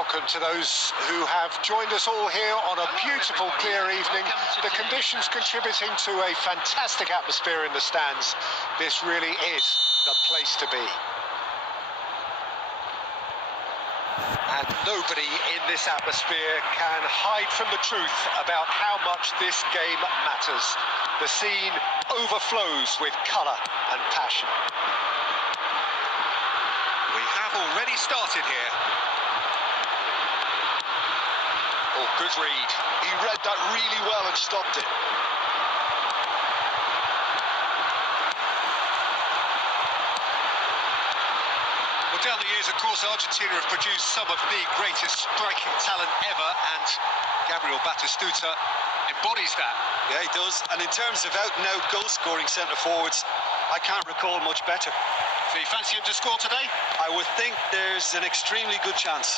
Welcome to those who have joined us all here on a beautiful, clear evening. The conditions contributing to a fantastic atmosphere in the stands. This really is the place to be. And nobody in this atmosphere can hide from the truth about how much this game matters. The scene overflows with colour and passion. We have already started here. Oh, good read. He read that really well and stopped it. Well, down the years, of course, Argentina have produced some of the greatest striking talent ever, and Gabriel Batistuta embodies that. Yeah, he does. And in terms of out-and-out goal-scoring centre-forwards, I can't recall much better. Do you fancy him to score today? I would think there's an extremely good chance.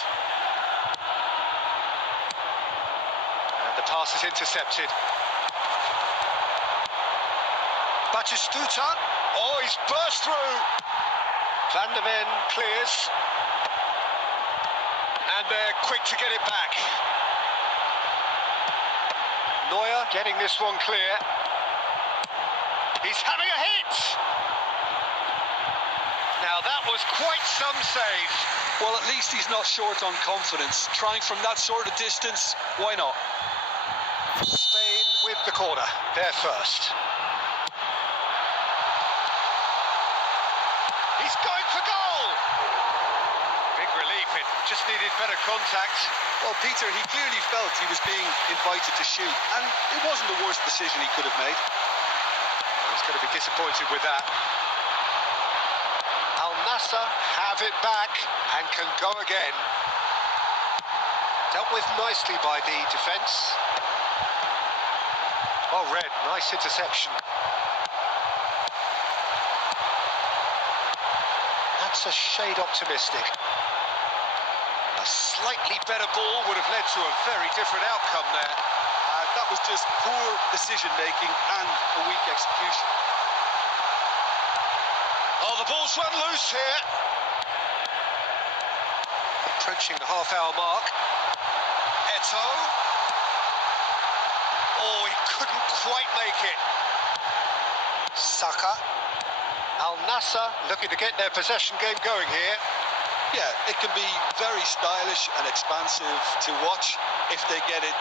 The pass is intercepted. Batistuta. Oh, he's burst through. Van der Ven clears. And they're quick to get it back. Neuer getting this one clear. He's having a hit. Now that was quite some save. Well, at least he's not short on confidence. Trying from that sort of distance, why not? Spain with the corner, they're first. He's going for goal! Big relief, it just needed better contact. Well, Peter, he clearly felt he was being invited to shoot, and it wasn't the worst decision he could have made. He's going to be disappointed with that. Al Nassr have it back and can go again. Dealt with nicely by the defence. Oh, Red, nice interception. That's a shade optimistic. A slightly better ball would have led to a very different outcome there. That was just poor decision-making and a weak execution. Oh, the ball's run loose here. Approaching the half-hour mark. Eto. Oh, he couldn't quite make it. Saka. Al Nassr looking to get their possession game going here. Yeah, it can be very stylish and expansive to watch if they get it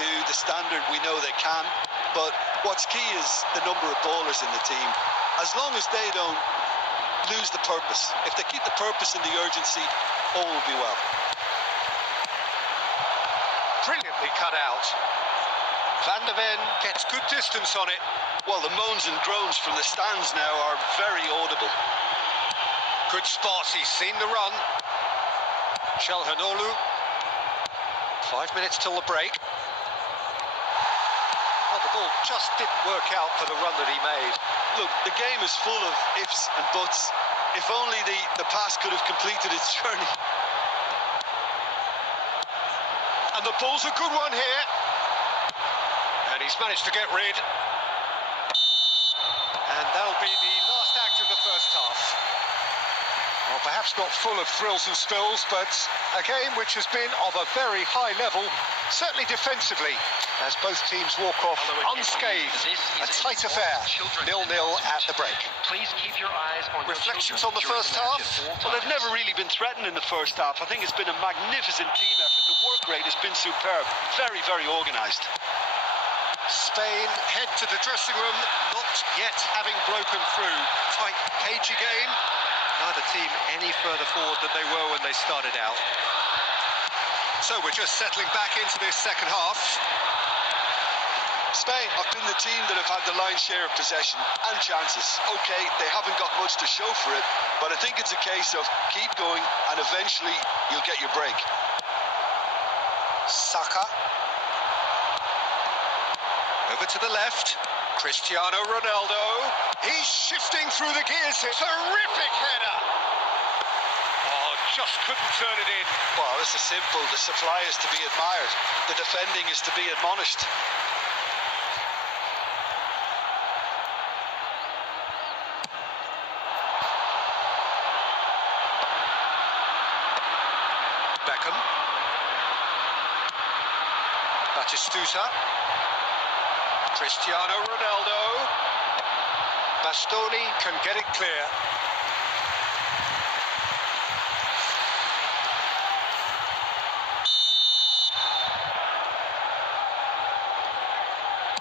to the standard we know they can. But what's key is the number of ballers in the team. As long as they don't lose the purpose, if they keep the purpose and the urgency, all will be well. Brilliantly cut out. Van der Ven gets good distance on it. Well, the moans and groans from the stands now are very audible. Good spot, he's seen the run. Çalhanoğlu. 5 minutes till the break. Well, the ball just didn't work out for the run that he made. Look, the game is full of ifs and buts. If only the pass could have completed its journey. And the ball's a good one here. And he's managed to get rid. And that'll be the last act of the first half. Well, perhaps not full of thrills and spills, but a game which has been of a very high level, certainly defensively, as both teams walk off unscathed. A tight affair, 0-0 at the break. Please keep your eyes on reflections on the first half? Well, they've never really been threatened in the first half. I think it's been a magnificent team effort. The work rate has been superb. Very, very organised. Spain head to the dressing room, not yet having broken through. Tight, cagey game. Neither team any further forward than they were when they started out. So we're just settling back into this second half. Spain have been the team that have had the lion's share of possession and chances. Okay, they haven't got much to show for it, but I think it's a case of keep going and eventually you'll get your break. Saka. Over to the left. Cristiano Ronaldo. He's shifting through the gears here. Terrific header. Oh, just couldn't turn it in. Well, this is simple. The supply is to be admired. The defending is to be admonished. Beckham. Batistuta. Cristiano Ronaldo. Bastoni can get it clear.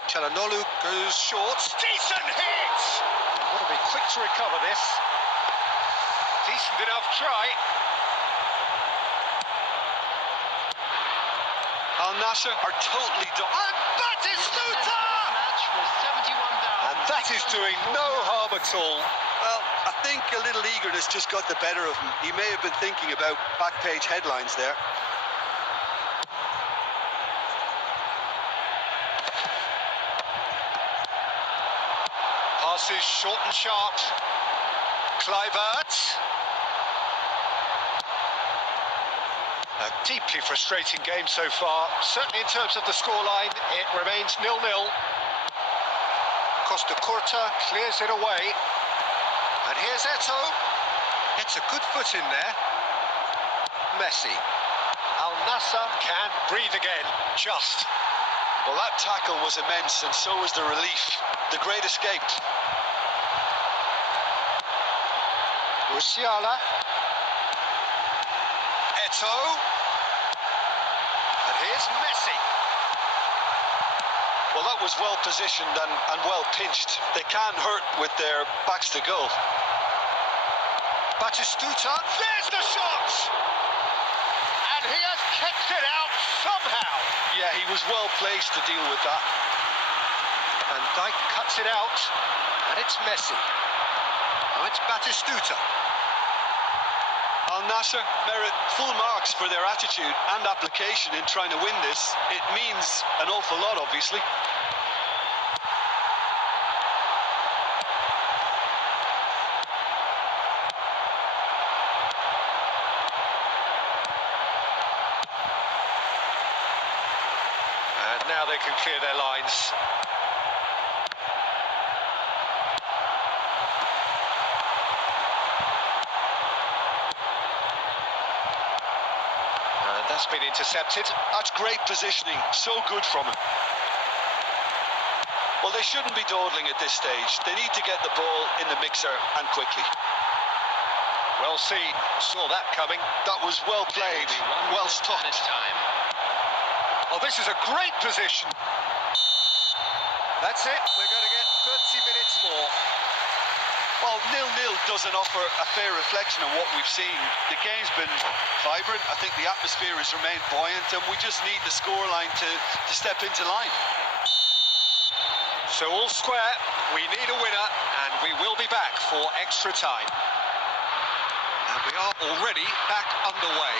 Çalhanoğlu goes short. Decent hit! Got to be quick to recover this. Decent enough try. Al Nassr are totally done. And Batistuta! And that is doing no harm at all. Well, I think a little eagerness just got the better of him. He may have been thinking about back page headlines there. Passes short and sharp. Kluivert. A deeply frustrating game so far. Certainly in terms of the scoreline, it remains 0-0. Costa Curta clears it away. And here's Eto'o. It's a good foot in there. Messi. Al Nassr can breathe again. Just. Well, that tackle was immense, and so was the relief. The great escape. Musiala. Eto'o. And here's Messi. Well, that was well positioned and well pinched. They can't hurt with their backs to goal. Batistuta. There's the shot! And he has kicked it out somehow. Yeah, he was well placed to deal with that. And Dijk cuts it out. And it's Messi. Now it's Batistuta. Al Nassr merit full marks for their attitude and application in trying to win this. It means an awful lot, obviously. And now they can clear their lines. That's been intercepted. That's great positioning. So good from him. Well, they shouldn't be dawdling at this stage. They need to get the ball in the mixer and quickly. Well seen. Saw that coming. That was well played. Well stopped. Oh, this is a great position. That's it. We're going to get 30 minutes more. Well, 0-0 doesn't offer a fair reflection of what we've seen. The game's been vibrant. I think the atmosphere has remained buoyant, and we just need the scoreline to step into line. So all square, we need a winner, and we will be back for extra time. And we are already back underway.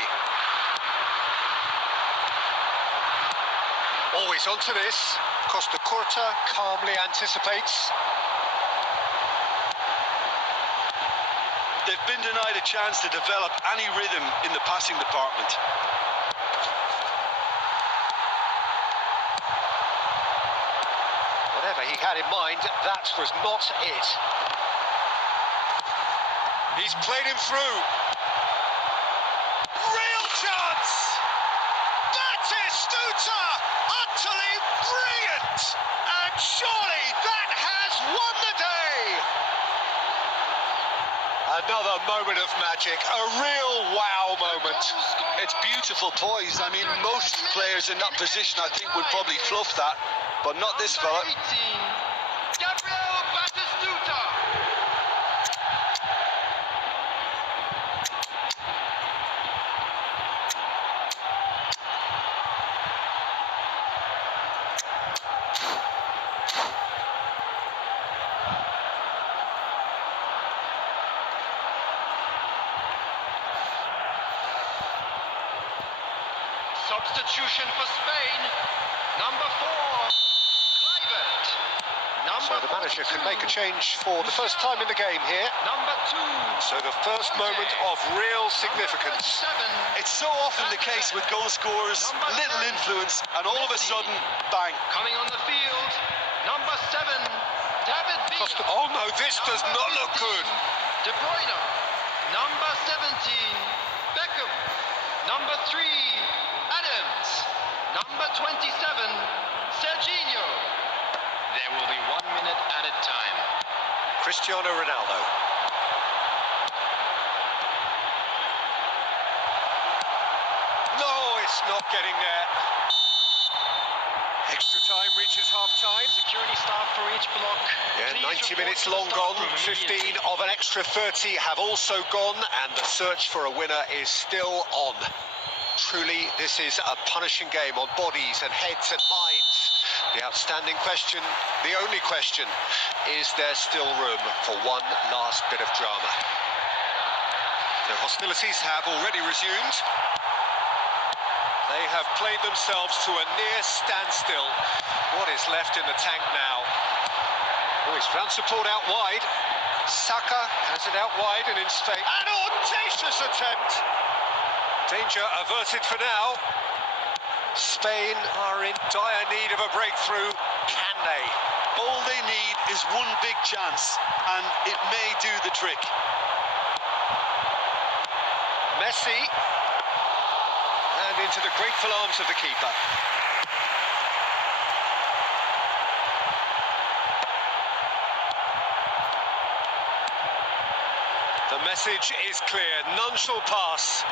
Always onto this. Costa Curta calmly anticipates. They've been denied a chance to develop any rhythm in the passing department. Whatever he had in mind, that was not it. He's played him through. Real chance! Batistuta! Utterly brilliant! And surely that has won the day! Another moment of magic, a real wow moment. It's beautiful poise. I mean, most players in that position, I think, would probably fluff that, but not this fella. Substitution for Spain. Number 4, Kluivert. So the manager can make a change for the first time in the game here. Number 2. So the first moment of real significance. It's so often the case with goal scorers, little influence, and all of a sudden, bang. Coming on the field. Number 7, David Villa. Oh no, this does not look good. De Bruyne. Number 17, Beckham. Number 3, Adams. Number Number 27, Serginho. There will be 1 minute added time. Cristiano Ronaldo. No, it's not getting there. Extra time reaches half-time. Security staff for each block. Yeah, Please 90 report minutes to the long staff gone. room 15 immediately. of an extra 30 have also gone, and the search for a winner is still on. Truly, this is a punishing game on bodies and heads and minds. The outstanding question, the only question, is there still room for one last bit of drama? The hostilities have already resumed. They have played themselves to a near standstill. What is left in the tank now? Oh, he's found support out wide. Saka has it out wide and in space. An audacious attempt! Danger averted for now. Spain are in dire need of a breakthrough. Can they? All they need is one big chance, and it may do the trick. Messi. And into the grateful arms of the keeper. The message is clear. None shall pass.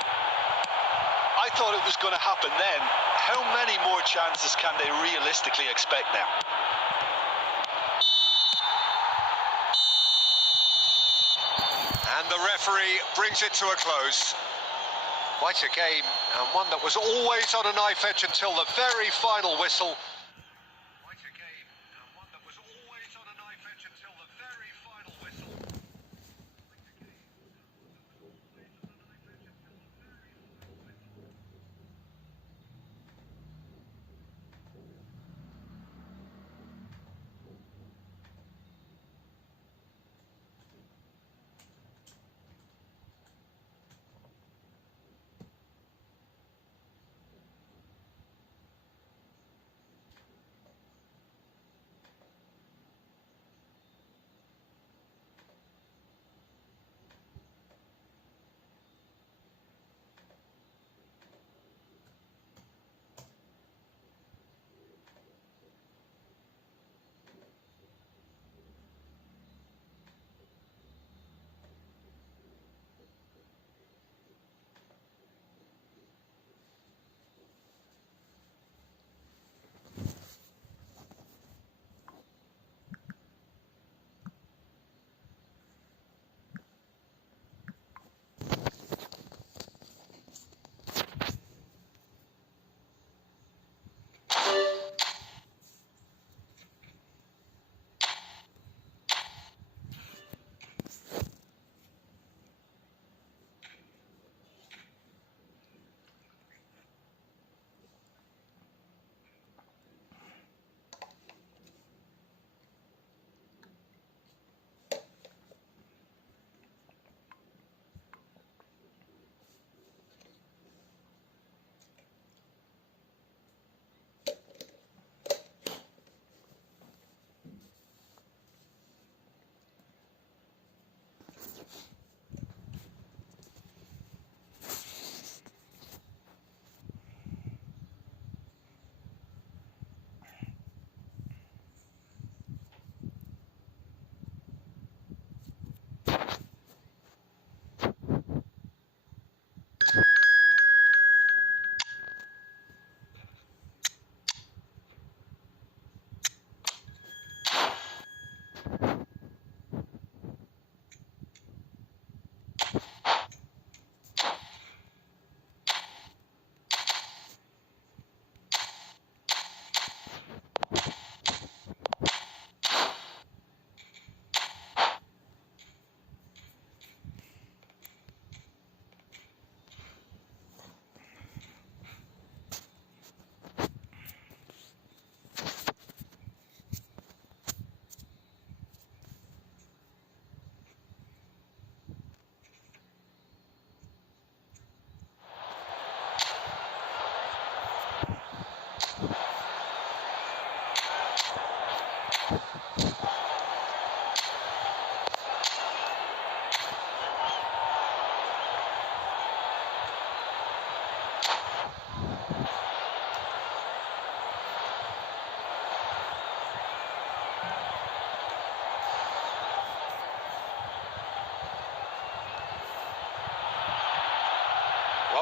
I thought it was going to happen then. How many more chances can they realistically expect now? And the referee brings it to a close. Quite a game, and one that was always on a knife edge until the very final whistle. Quite a game, and one that was always on a knife edge until the very final whistle.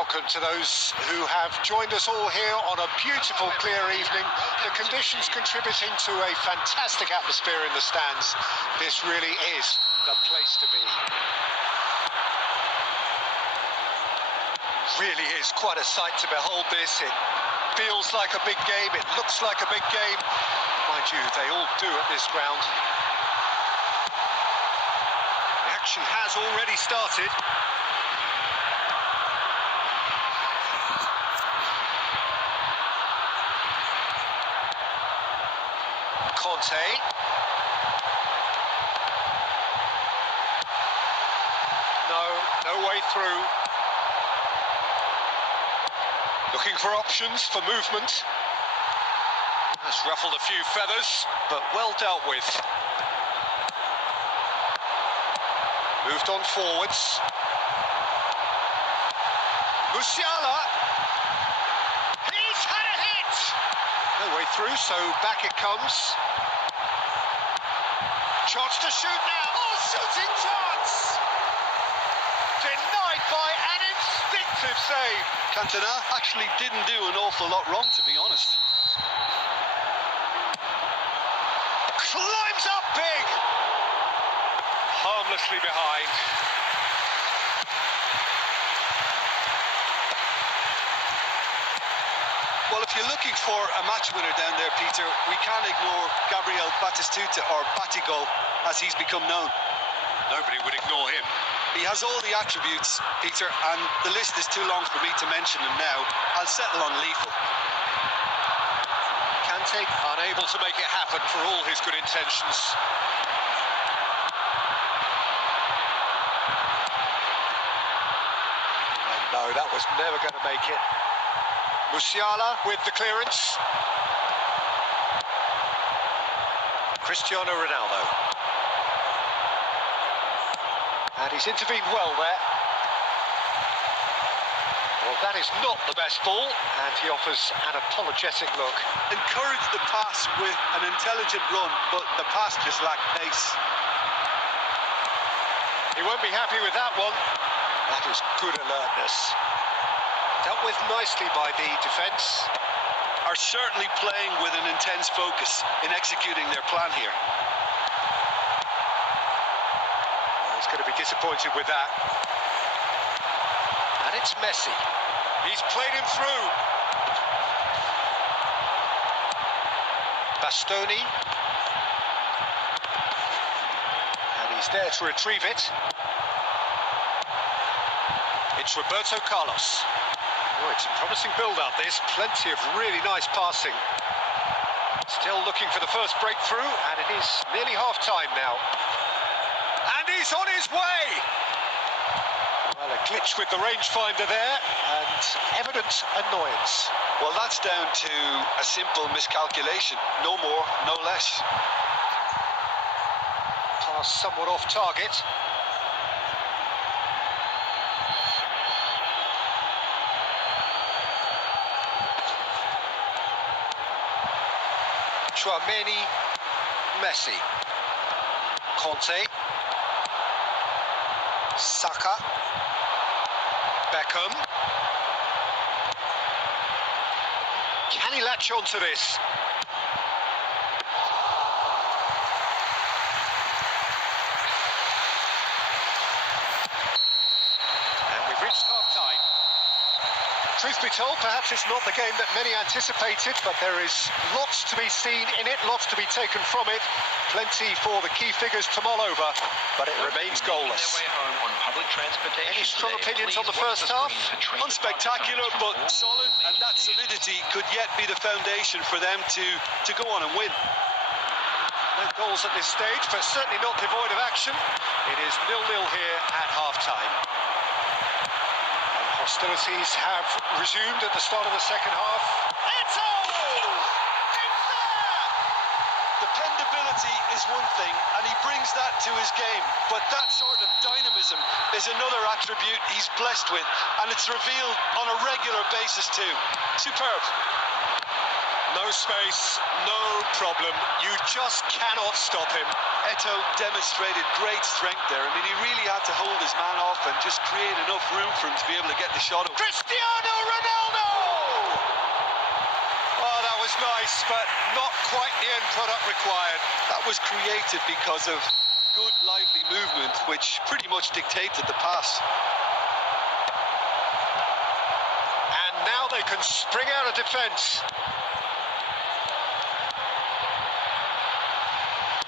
Welcome to those who have joined us all here on a beautiful, clear evening. The conditions contributing to a fantastic atmosphere in the stands. This really is the place to be. Really is quite a sight to behold this. It feels like a big game. It looks like a big game. Mind you, they all do at this ground. The action has already started. Conte. No way through. Looking for options for movement. Has ruffled a few feathers, but well dealt with. Moved on forwards. Musiala. He's had a hit! No way through, so back it comes. Chance to shoot now. Oh, shooting chance! Denied by an instinctive save. Cantona actually didn't do an awful lot wrong, to be honest. Climbs up big. Harmlessly behind. Well, if you're looking for a match winner down there, Peter, we can't ignore Gabriel Batistuta, or Batigol, as he's become known. Nobody would ignore him. He has all the attributes, Peter, and the list is too long for me to mention them now. I'll settle on lethal. Kante unable to make it happen for all his good intentions. And no, that was never going to make it. Musiala with the clearance. Cristiano Ronaldo. And he's intervened well there. Well, that is not the best ball, and he offers an apologetic look. Encouraged the pass with an intelligent run, but the pass just lacked pace. He won't be happy with that one. That is good alertness. Dealt with nicely by the defence. Are certainly playing with an intense focus in executing their plan here. He's going to be disappointed with that. And it's Messi. He's played him through. Bastoni. And he's there to retrieve it. It's Roberto Carlos. Oh, it's a promising build-up, this. Plenty of really nice passing. Still looking for the first breakthrough, and it is nearly half-time now. And he's on his way! Well, a glitch with the rangefinder there, and evident annoyance. Well, that's down to a simple miscalculation. No more, no less. Pass somewhat off target. Chouameni, Messi, Conte, Saka, Beckham. Can he latch on to this? And we've reached half-time. Truth be told, perhaps it's not the game that many anticipated, but there is lots to be seen in it, lots to be taken from it. Plenty for the key figures to mull over, but it remains goalless. Any strong opinions on the first half? Unspectacular, but solid, and that solidity could yet be the foundation for them to go on and win. No goals at this stage, but certainly not devoid of action. It is 0-0 here at half-time. Hostilities have resumed at the start of the second half. It's all! It's there! Dependability is one thing, and he brings that to his game, but that sort of dynamism is another attribute he's blessed with, and it's revealed on a regular basis too. Superb. No no space, no problem. You just cannot stop him. Eto demonstrated great strength there. I mean, he really had to hold his man off and just create enough room for him to be able to get the shot up. Cristiano Ronaldo! Oh, that was nice, but not quite the end product required. That was created because of good, lively movement, which pretty much dictated the pass. And now they can spring out of defence.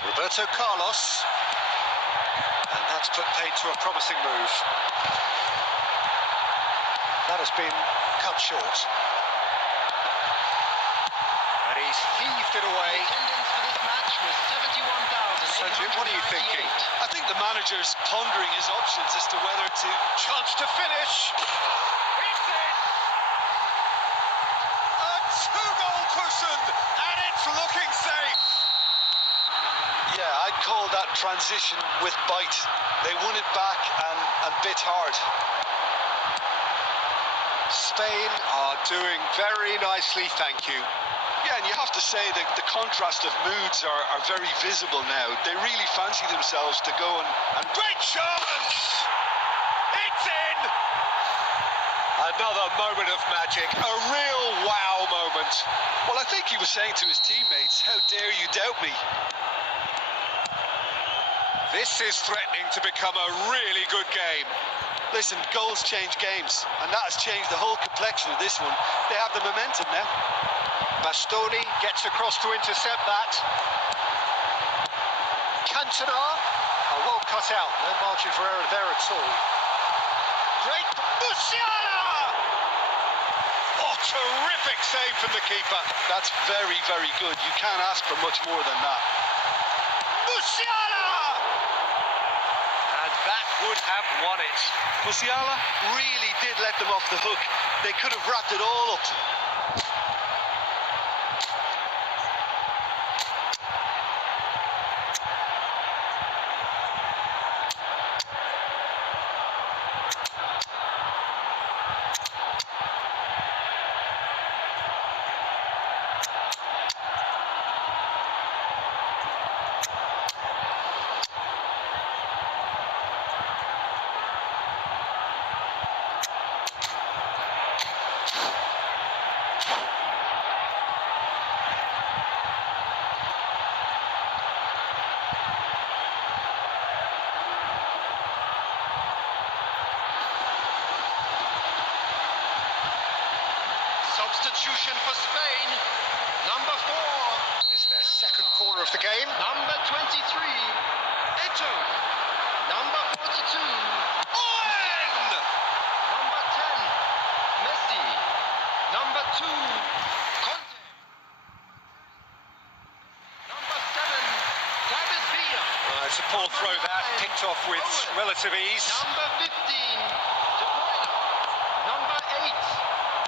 Roberto Carlos. And that's put paid to a promising move. That has been cut short. And he's heaved it away. Attendance for this match was 71,898. So, Jim, what are you thinking? I think the manager's pondering his options as to whether to... Chance to finish. It's in. A two-goal cushion, and it's looking safe. Yeah, I'd call that transition with bite. They won it back and bit hard. Spain are doing very nicely, thank you. Yeah, and you have to say that the contrast of moods are very visible now. They really fancy themselves to go and Great chance! It's in! Another moment of magic, a real wow moment. well, I think he was saying to his teammates, how dare you doubt me? This is threatening to become a really good game. Listen, goals change games, and that has changed the whole complexion of this one. They have the momentum now. Bastoni gets across to intercept that. Cantona, well cut out, no margin for error there at all. Great Musiala! Oh, terrific save from the keeper. That's very, very good. You can't ask for much more than that. Musiala! And that would have won it. Musiala really did let them off the hook. They could have wrapped it all up. Substitution for Spain. Number 4. It's their second corner of the game. Number 23. Eto. Number 42. Owen! Number 10. Messi. Number 2. Conte. Number 7. David Villa. It's a poor throw that, picked off with relative ease. Number 15. De Bruyne. Number 8.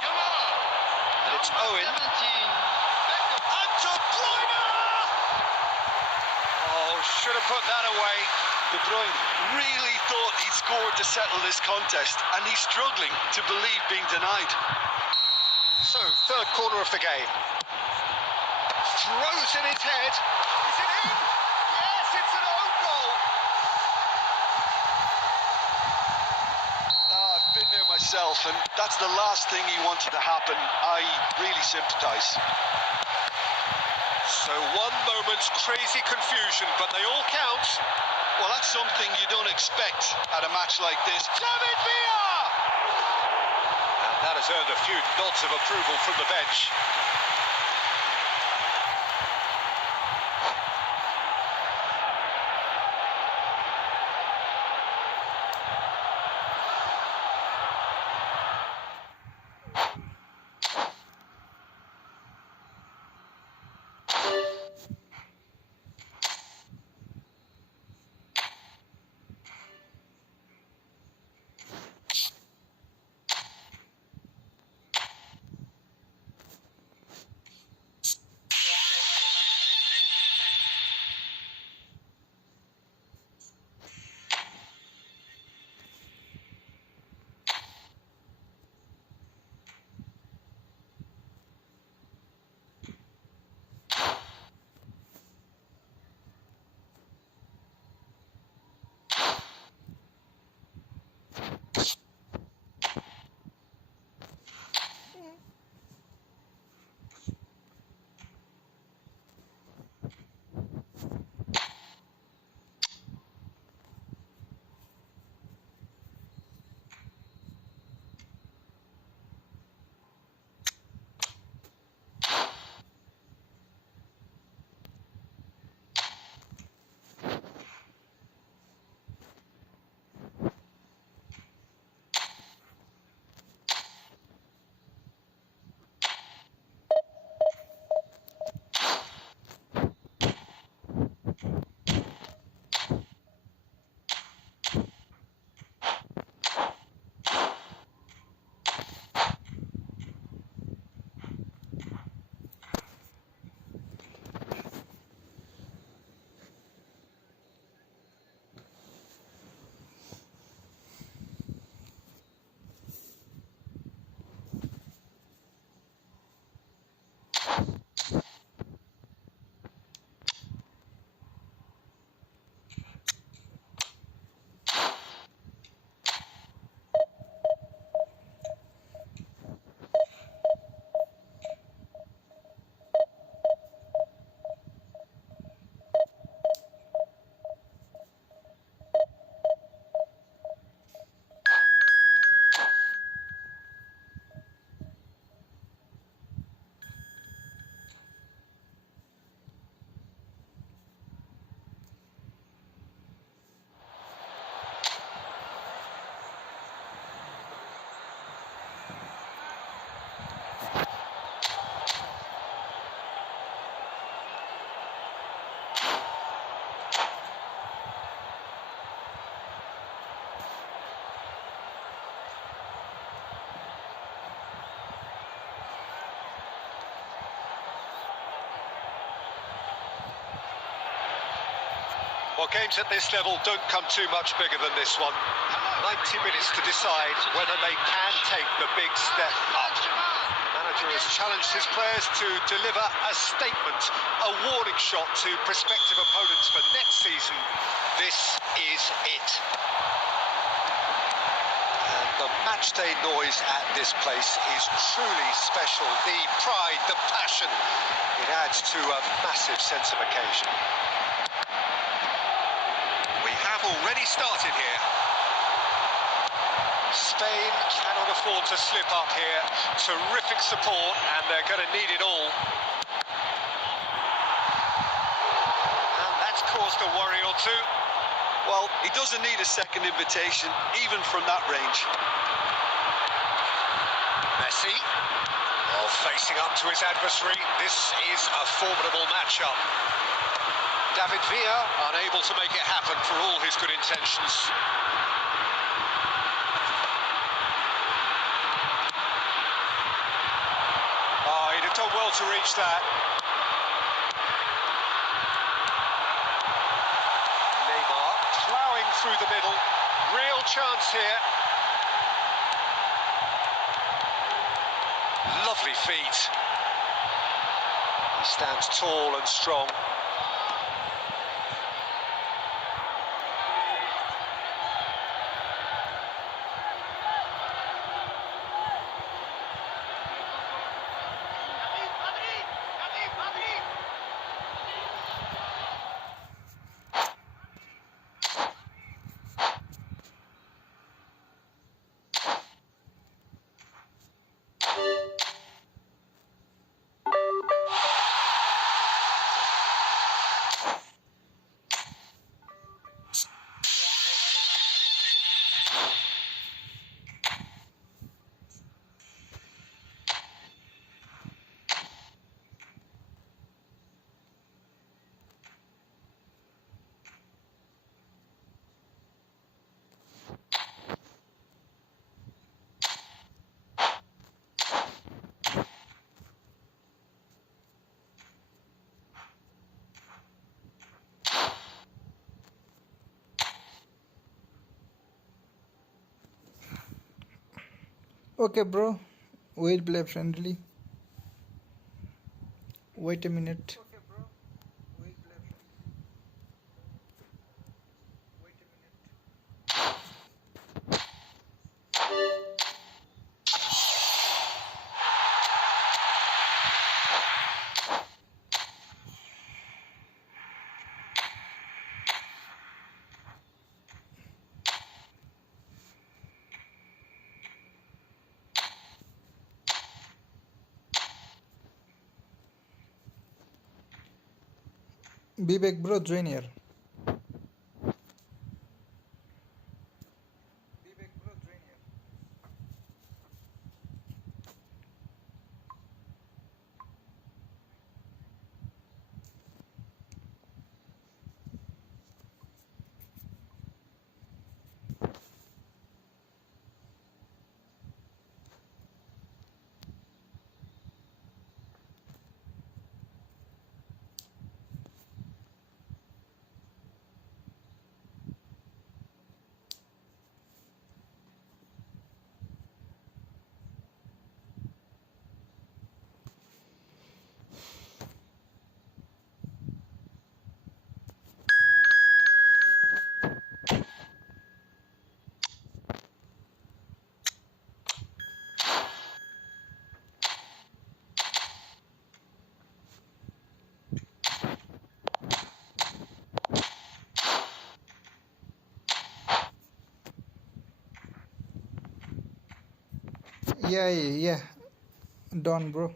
Yamal. And it's Owen. 17. Beckham. And De Bruyne! Oh, should have put that away. De Bruyne really thought he'd scored to settle this contest, and he's struggling to believe being denied. So, third corner of the game. Throws in his head. Is it in? Yes, it's an own goal. I've been there myself, and that's the last thing he wanted to happen. I really sympathise. So one moment's crazy confusion, but they all count. Well, that's something you don't expect at a match like this. David Villa! And that has earned a few nods of approval from the bench. Well, games at this level don't come too much bigger than this one. 90 minutes to decide whether they can take the big step up. Manager has challenged his players to deliver a statement, a warning shot to prospective opponents for next season. This is it. And the matchday noise at this place is truly special. The pride, the passion, it adds to a massive sense of occasion. We have already started here. Spain cannot afford to slip up here. Terrific support, and they're going to need it all. And that's caused a worry or two. Well, he doesn't need a second invitation, even from that range. Messi, facing up to his adversary. This is a formidable matchup. David Villa unable to make it happen for all his good intentions. He'd have done well to reach that. Neymar ploughing through the middle. Real chance here. Lovely feet. He stands tall and strong. Okay, bro, we'll play friendly. Wait a minute. Be back, bro, join here. Yeah. Done, bro.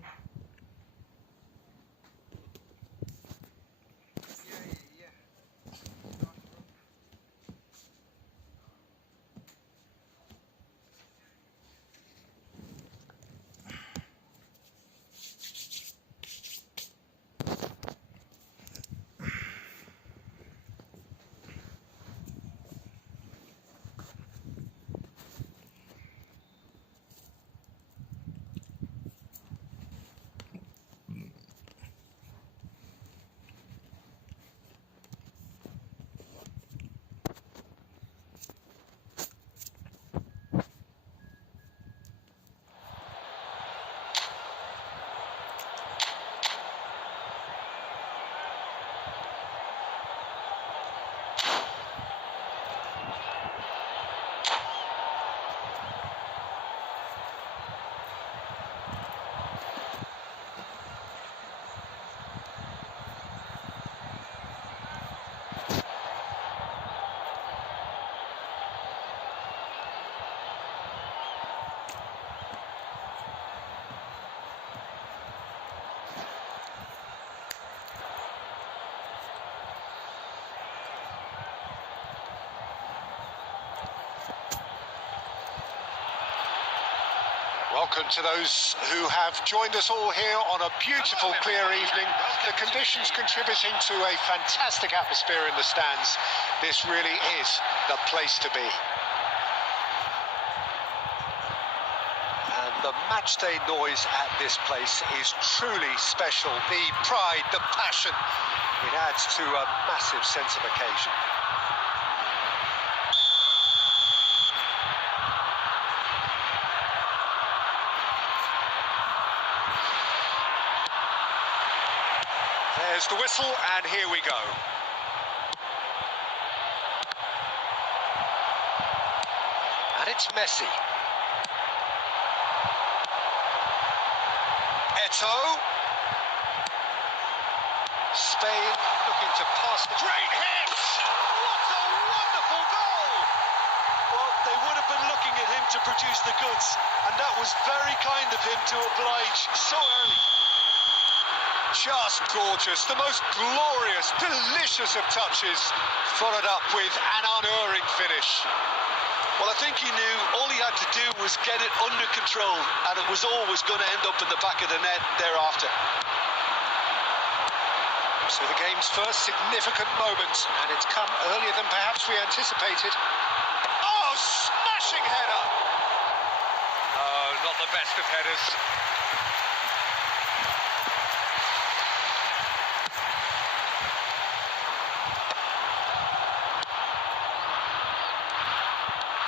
welcome to those who have joined us all here on a beautiful, clear evening. The conditions contributing to a fantastic atmosphere in the stands. This really is the place to be. And the matchday noise at this place is truly special. The pride, the passion, it adds to a massive sense of occasion. There's the whistle, and here we go. And it's Messi. Eto'o. Spain looking to pass. Great hit! What a wonderful goal! Well, they would have been looking at him to produce the goods, and that was very kind of him to oblige so early. Just gorgeous, the most glorious, delicious of touches, followed up with an unerring finish. Well, I think he knew all he had to do was get it under control, and it was always going to end up in the back of the net thereafter. So the game's first significant moment, and it's come earlier than perhaps we anticipated. Oh, smashing header! Oh, not the best of headers.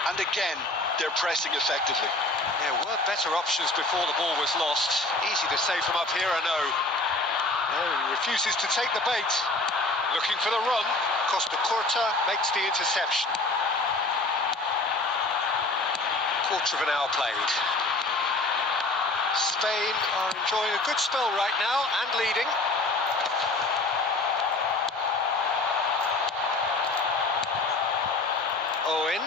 And again, they're pressing effectively. There were better options before the ball was lost. Easy to say from up here, I know. No, he refuses to take the bait. Looking for the run. Costa Curta makes the interception. Quarter of an hour played. Spain are enjoying a good spell right now and leading. Owen.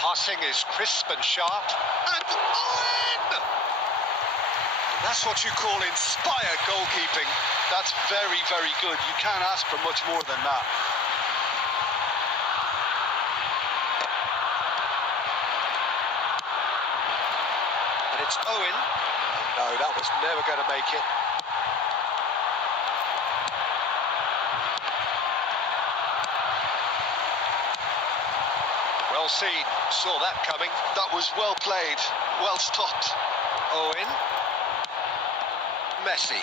Passing is crisp and sharp. And Owen! And that's what you call inspired goalkeeping. That's very, very good. You can't ask for much more than that. And it's Owen. No, that was never going to make it. Well seen, saw that coming. That was well played, well stopped. Owen. Messi.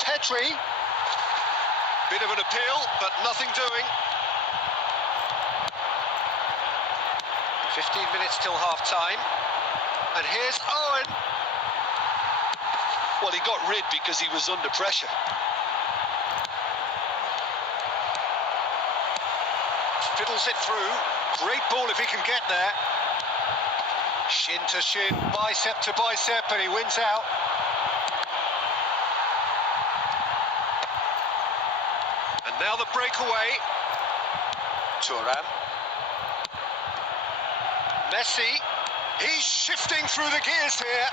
Pedri. Bit of an appeal, but nothing doing. 15 minutes till half-time. And here's Owen. Well, he got rid because he was under pressure. Fiddles it through. Great ball if he can get there. Shin to shin, bicep to bicep, and he wins out. And now the breakaway. Thuram. Messi. He's shifting through the gears here.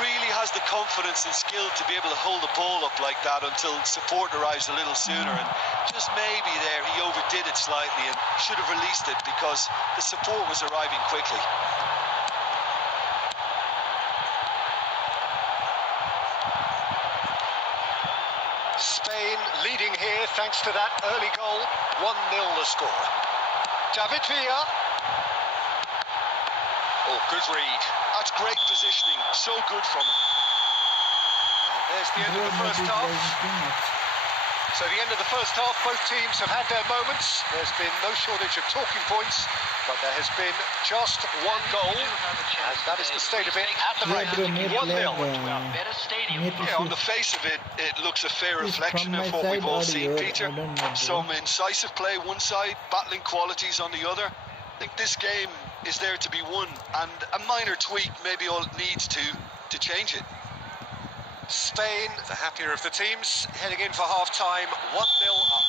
Really has the confidence and skill to be able to hold the ball up like that until support arrives a little sooner, and just maybe there he overdid it slightly and should have released it because the support was arriving quickly. Spain leading here thanks to that early goal. 1-0 the score. David Villa. Oh, good read. That's great positioning, so good from him. And there's the end of the first half. So the end of the first half, both teams have had their moments. There's been no shortage of talking points, but there has been just one goal, and that is the state of it at the break. 1-0. Yeah, on the face of it, it looks a fair reflection of what we've all seen, Peter. Some incisive play one side, battling qualities on the other. I think this game is there to be won, and a minor tweak maybe all it needs to change it. Spain, the happier of the teams, heading in for half-time, 1-0 up.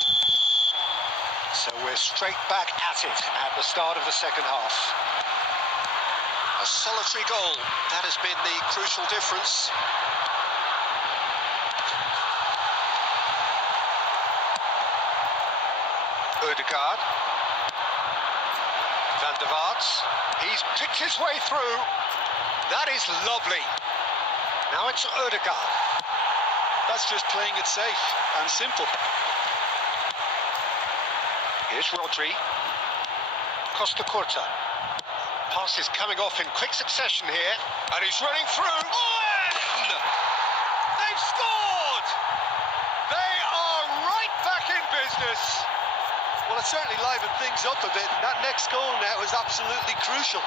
So we're straight back at it at the start of the second half. A solitary goal, that has been the crucial difference. Odegaard. Van der de Vaart's. He's picked his way through. That is lovely. Now it's Ødegaard. That's just playing it safe and simple. Here's Rodri. Costa Curta. Pass is coming off in quick succession here. And he's running through. Owen! They've scored! They are right back in business. Well, it certainly livened things up a bit. That next goal now is absolutely crucial.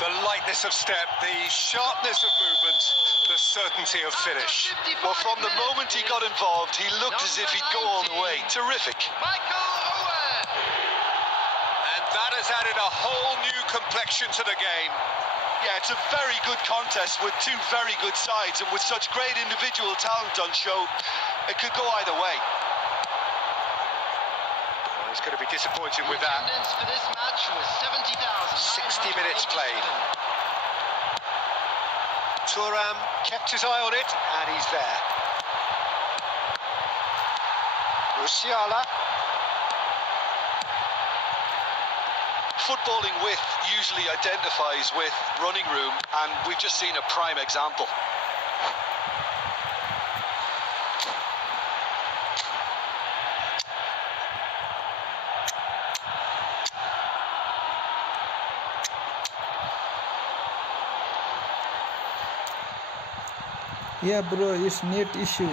The lightness of step, the sharpness of movement, the certainty of finish. Well, from the moment he got involved, he looked as if he'd go all the way. Terrific. Michael Owen. And that has added a whole new complexion to the game. Yeah, it's a very good contest with two very good sides, and with such great individual talent on show, it could go either way. He's going to be disappointed with that. Attendance for this match was 70,000. 60 minutes played. Thuram kept his eye on it, and he's there. Musiala. Footballing width usually identifies with running room, and we've just seen a prime example. Yeah, bro, it's net issue.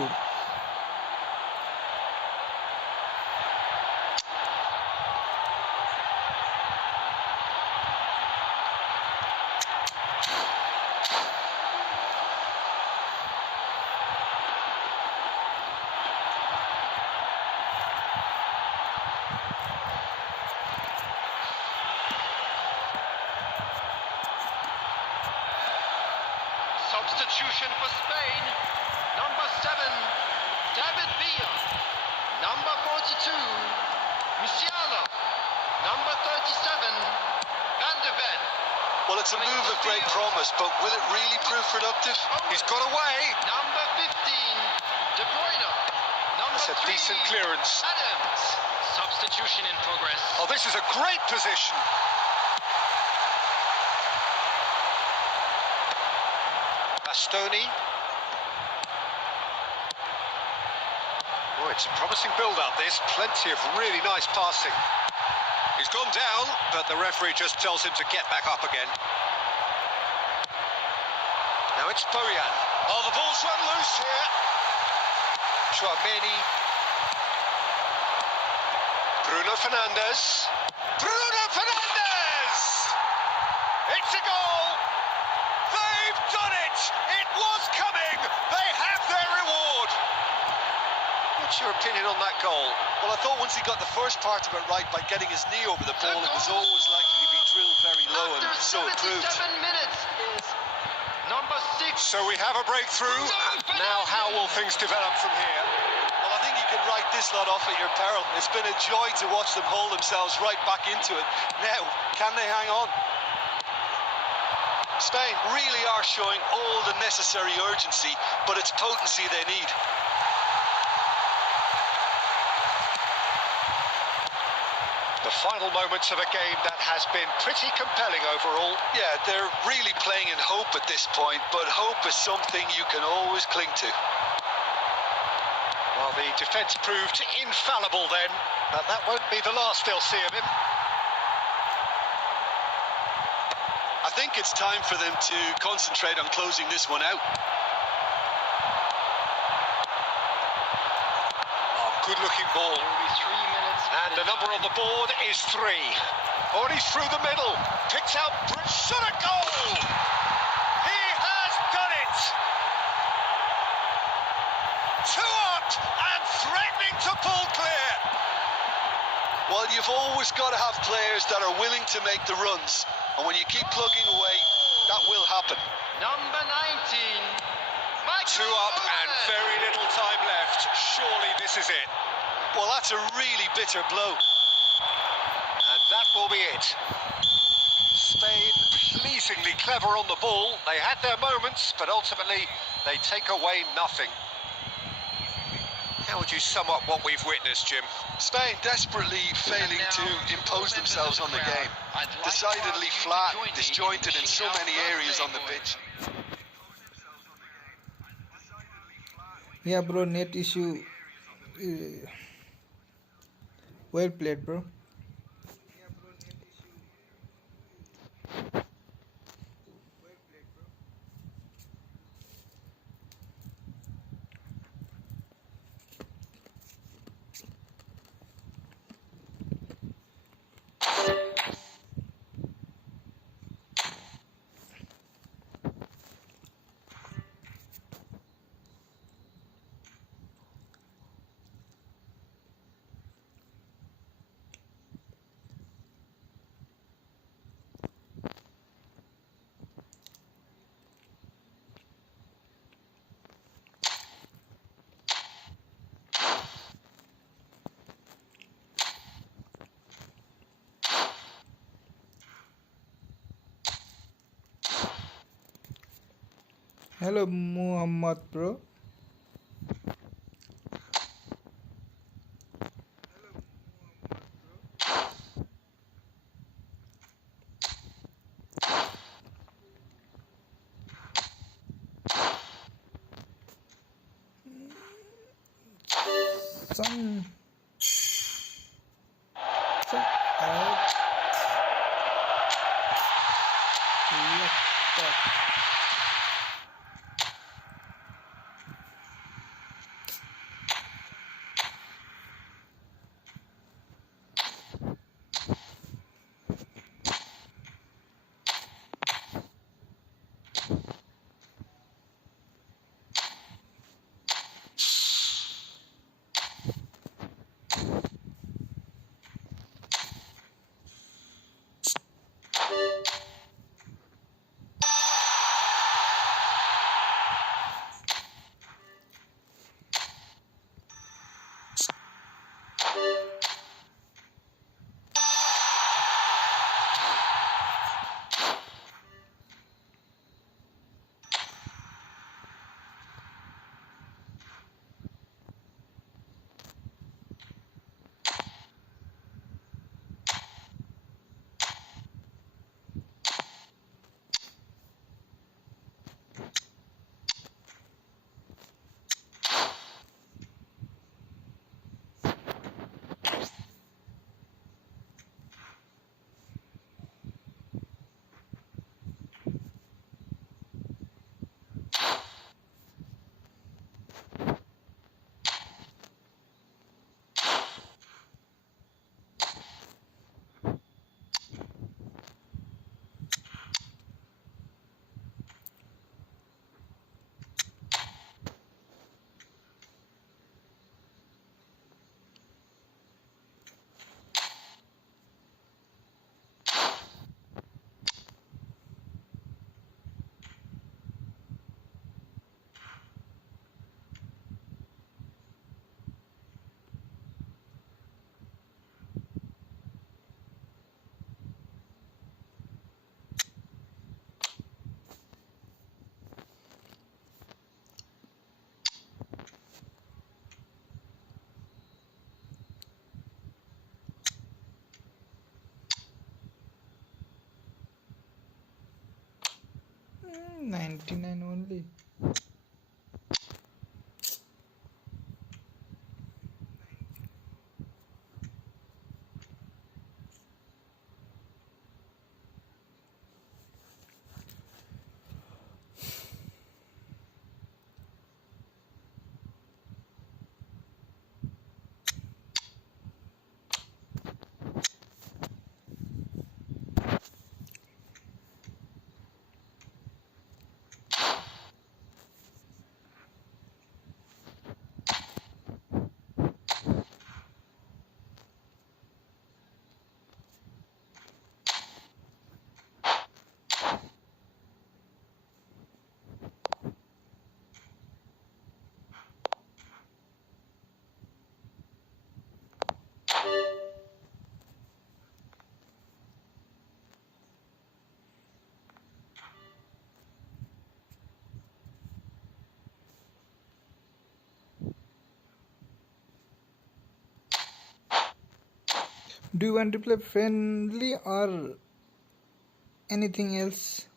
Substitution for Spain. Number 7, David Villa. Number 42, Musiala. Number 37, Van de Ven. Well, it's a move of great promise, but will it really prove productive? He's got away. Number 15, De Bruyne. Number That's a 3, decent clearance. Adams. Substitution in progress. Oh, this is a great position. Bastoni. Oh, it's a promising build-up, this. Plenty of really nice passing. He's gone down, but the referee just tells him to get back up again. Now it's Bojan. Oh, the ball's run loose here. Chouameni. Bruno Fernandes. Bruno Fernandes! It's a goal! They've done it! It was coming! They have their reward! What's your opinion on that goal? Well, I thought once he got the first part of it right by getting his knee over the ball, it was always likely to be drilled very low, and so it proved. 77 minutes is number 6. So we have a breakthrough. Now how will things develop from here? Well, I think you can write this lot off at your peril. It's been a joy to watch them hold themselves right back into it. Now, can they hang on? Spain really are showing all the necessary urgency, but it's potency they need. The final moments of a game that has been pretty compelling overall. Yeah, they're really playing in hope at this point, but hope is something you can always cling to. Well, the defence proved infallible then, but that won't be the last they'll see of him. I think it's time for them to concentrate on closing this one out. Oh, good-looking ball. There will be 3 minutes. And the number on the board is 3. Oh, and he's through the middle. Picks out shot a goal! He has done it! 2 up and threatening to pull clear. Well, you've always got to have players that are willing to make the runs. And when you keep plugging away, that will happen. Number 19, Michael 2 up Owen. and very little time left. Surely this is it. Well, that's a really bitter blow. And that will be it. Spain pleasingly clever on the ball. They had their moments, but ultimately they take away nothing. How would you sum up what we've witnessed, Jim? Spain desperately failing to impose themselves on the game. Decidedly flat, disjointed in so many areas on the pitch. Yeah, bro, net issue. Well played, bro. Hello, Muhammad, bro. Some out. Left back. Hmm, 99 only. Do you want to play friendly or anything else?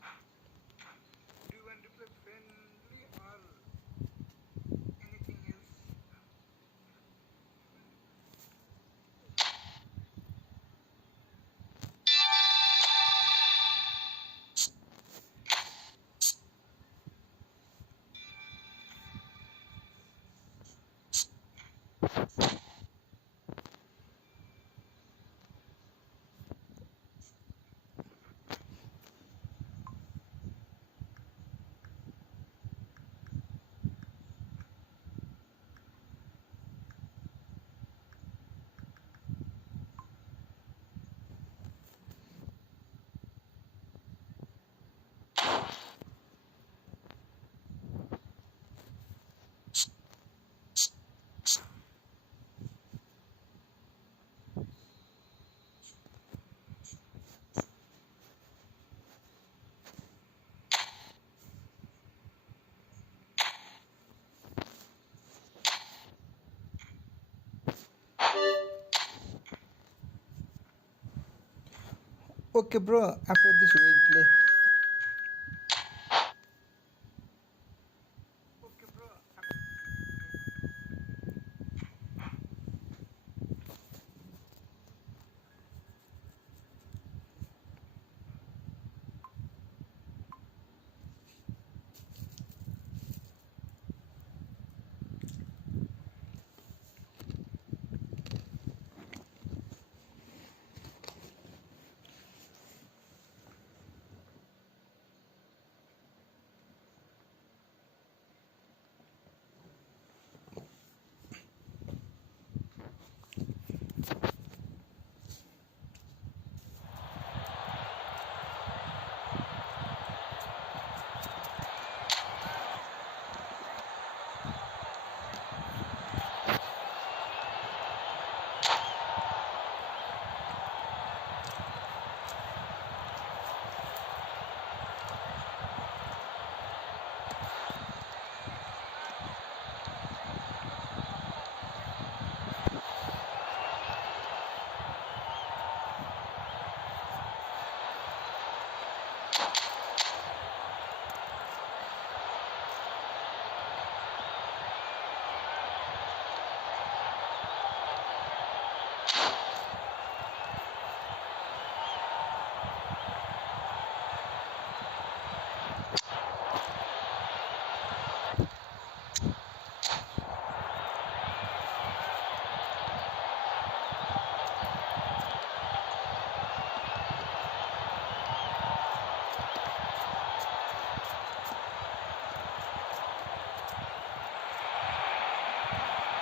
Okay, bro. After this, we'll play.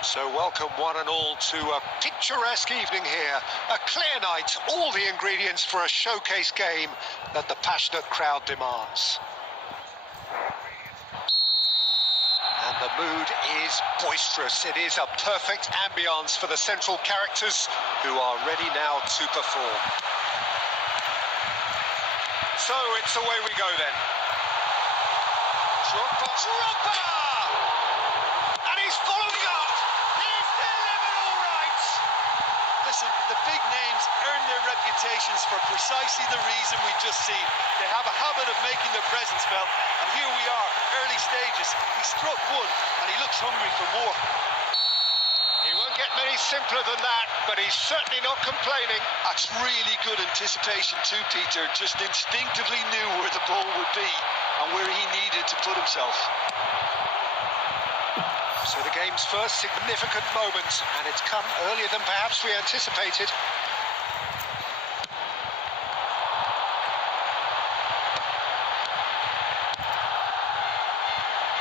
So welcome one and all to a picturesque evening here. A clear night, all the ingredients for a showcase game that the passionate crowd demands. And the mood is boisterous. It is a perfect ambience for the central characters who are ready now to perform. So it's away we go then. Drogba! And he's following up! He's delivered all right! Listen, the big names earn their reputations for precisely the reason we've just seen. They have a habit of making their presence felt, and here we are, early stages. He struck one, and he looks hungry for more. He won't get many simpler than that, but he's certainly not complaining. That's really good anticipation too, Peter. Just instinctively knew where the ball would be and where he needed to put himself. So the game's first significant moment, and it's come earlier than perhaps we anticipated.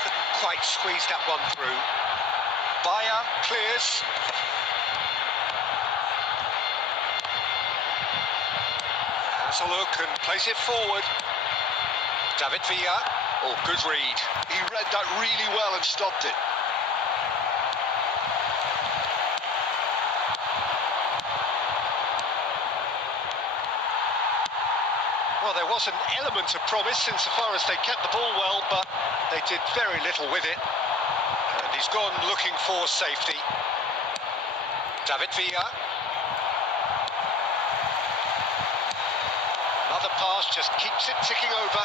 Couldn't quite squeeze that one through. Bayer clears. Has a look and plays it forward. David Villa. Oh, good read. He read that really well and stopped it. Well, there was an element of promise insofar as they kept the ball well, but they did very little with it. And he's gone looking for safety. David Villa. the pass, just keeps it ticking over.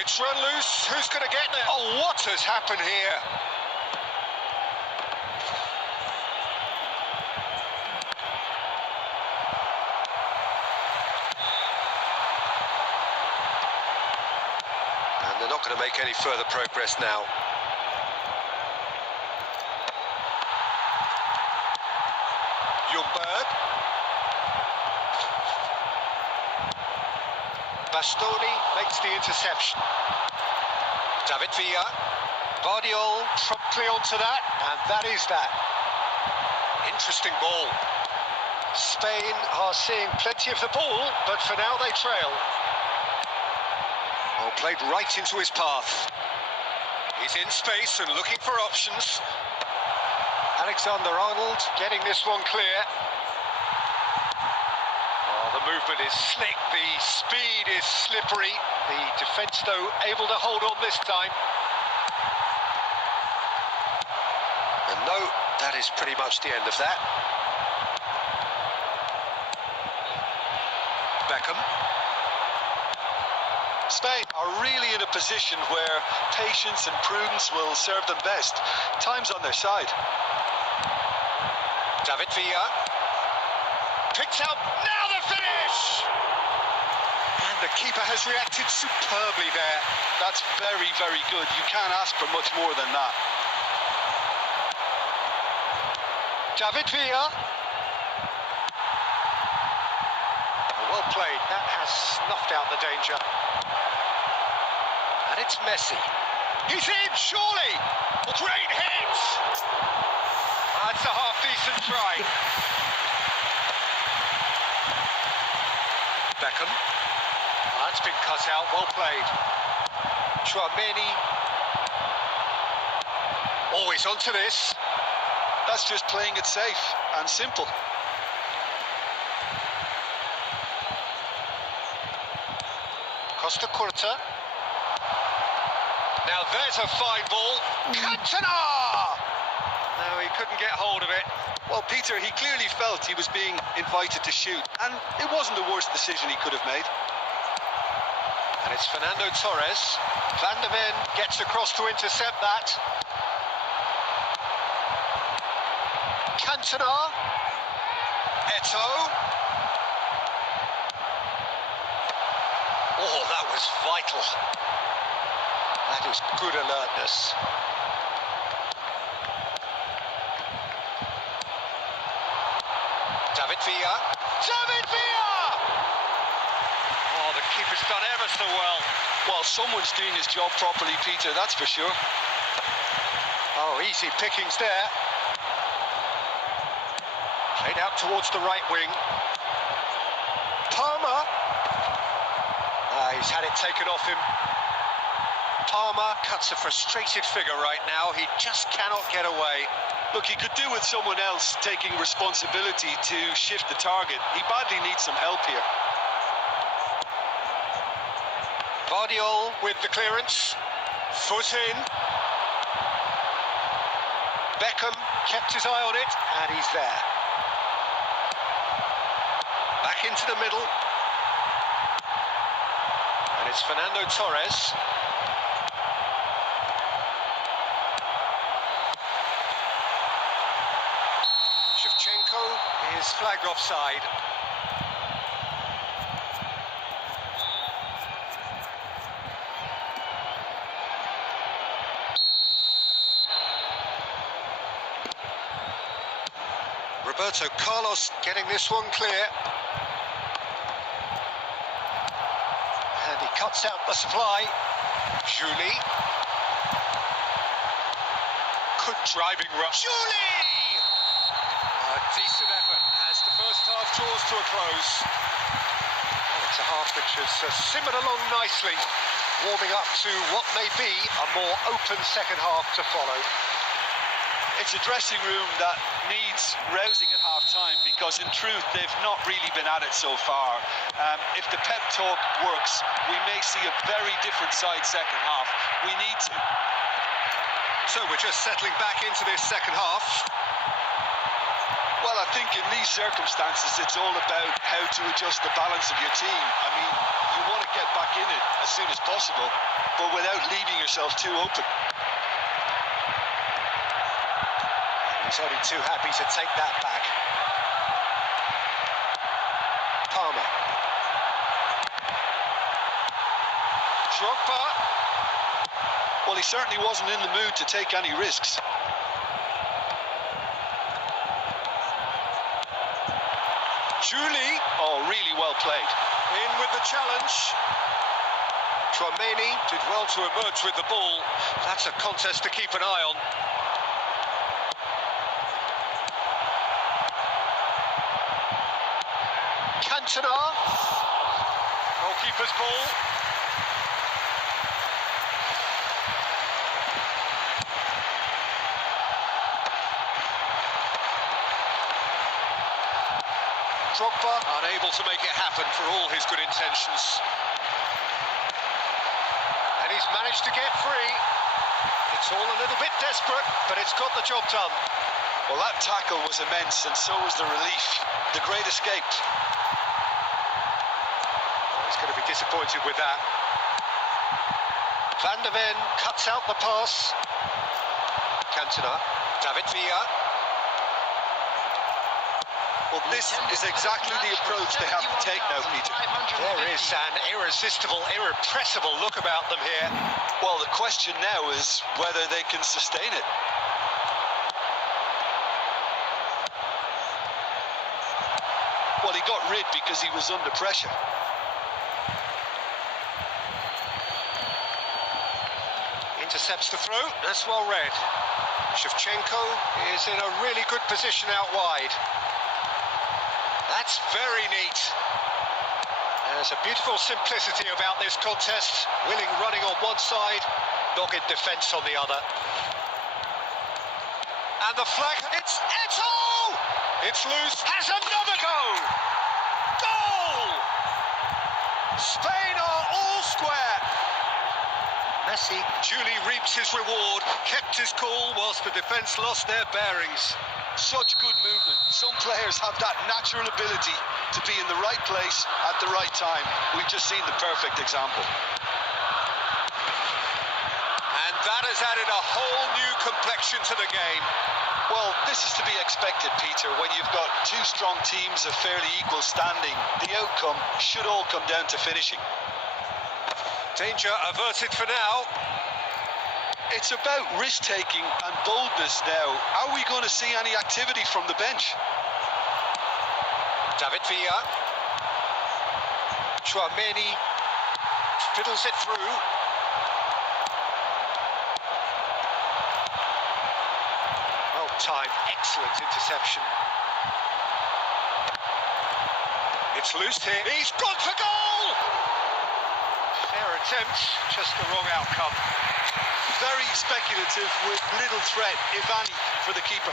It's run loose. Who's going to get there? Oh, what has happened here? And they're not going to make any further progress now. Ljungberg. Bastoni makes the interception. David Villa. Guardiola promptly onto that, and that is that. Interesting ball. Spain are seeing plenty of the ball, but for now they trail. Oh, played right into his path. He's in space and looking for options. Alexander-Arnold getting this one clear. Oh, the movement is slick, the speed is slippery. The defence, though, able to hold on this time. And no, that is pretty much the end of that. Beckham. Spain are really in a position where patience and prudence will serve them best. Time's on their side. David Villa. Picked out, now the finish! And the keeper has reacted superbly there. That's very, very good. You can't ask for much more than that. David Villa. Well played. That has snuffed out the danger. And it's Messi. He's in, surely! Great hit! That's a half-decent try. Beckham. That's been cut out, well played. Chouameni. Always onto this. That's just playing it safe and simple. Costa Curta. Now there's a fine ball. Cantona! No, he couldn't get hold of it. Well, Peter, he clearly felt he was being invited to shoot, and it wasn't the worst decision he could have made. And it's Fernando Torres. Van der Ven gets across to intercept that. Cantona. Eto'o. Oh, that was vital. That is good alertness. David Villa. David Villa! Oh, the keeper's done ever so well. Well, someone's doing his job properly, Peter, that's for sure. Oh, easy pickings there. Played out towards the right wing. Palmer. He's had it taken off him. Palmer cuts a frustrated figure right now. He just cannot get away. Look, he could do with someone else taking responsibility to shift the target. He badly needs some help here. Guardiola with the clearance. Foot in. Beckham kept his eye on it, and he's there. Back into the middle. And it's Fernando Torres. Shevchenko is flagged offside. Roberto Carlos getting this one clear. And he cuts out the supply. Julie. Good driving rush. Julie! A decent effort as the first half draws to a close. Oh, it's a half which has simmered along nicely, warming up to what may be a more open second half to follow. It's a dressing room that needs rousing at half-time because, in truth, they've not really been at it so far. If the pep talk works, we may see a very different side second half. We need to. So we're just settling back into this second half. Well, I think in these circumstances, it's all about how to adjust the balance of your team. I mean, you want to get back in it as soon as possible, but without leaving yourself too open. He's only too happy to take that back. Palmer. Drogba. Well, he certainly wasn't in the mood to take any risks. Julie. Oh, really well played. In with the challenge. Tchouaméni did well to emerge with the ball. That's a contest to keep an eye on. Cantona. Goalkeeper's ball. Drogba unable to make it happen for all his good intentions. And he's managed to get free. It's all a little bit desperate, but it's got the job done. Well, that tackle was immense, and so was the relief. The great escape. Oh, he's going to be disappointed with that. Van der Ven cuts out the pass. Cantona. David Villa. Well, this is exactly the approach they have to take now, Peter. There is an irresistible, irrepressible look about them here. Well, the question now is whether they can sustain it. Well, he got rid because he was under pressure. Intercepts the throw. That's well read. Shevchenko is in a really good position out wide. That's very neat. There's a beautiful simplicity about this contest. Willing running on one side, dogged defence on the other. And the flag, it's Eto'o! It's loose, has another go! Goal! Spain are all square. Messi duly reaps his reward, kept his cool whilst the defence lost their bearings. Such good movement. Some players have that natural ability to be in the right place at the right time. We've just seen the perfect example. And that has added a whole new complexion to the game. Well, this is to be expected, Peter. When you've got two strong teams of fairly equal standing, the outcome should all come down to finishing. Danger averted for now. It's about risk-taking and boldness now. Are we going to see any activity from the bench? David Villa. Tchouaméni fiddles it through. Well timed, excellent interception. It's loose here. He's gone for goal! Fair attempt, just the wrong outcome. Very speculative with little threat, if any, for the keeper.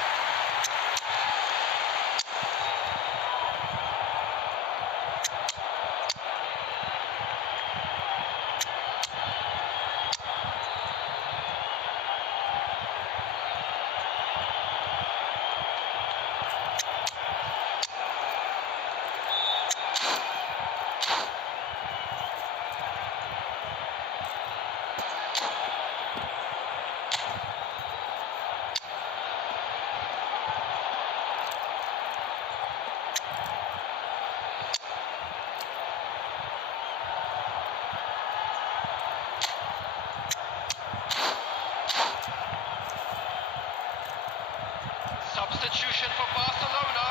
Substitution for Barcelona,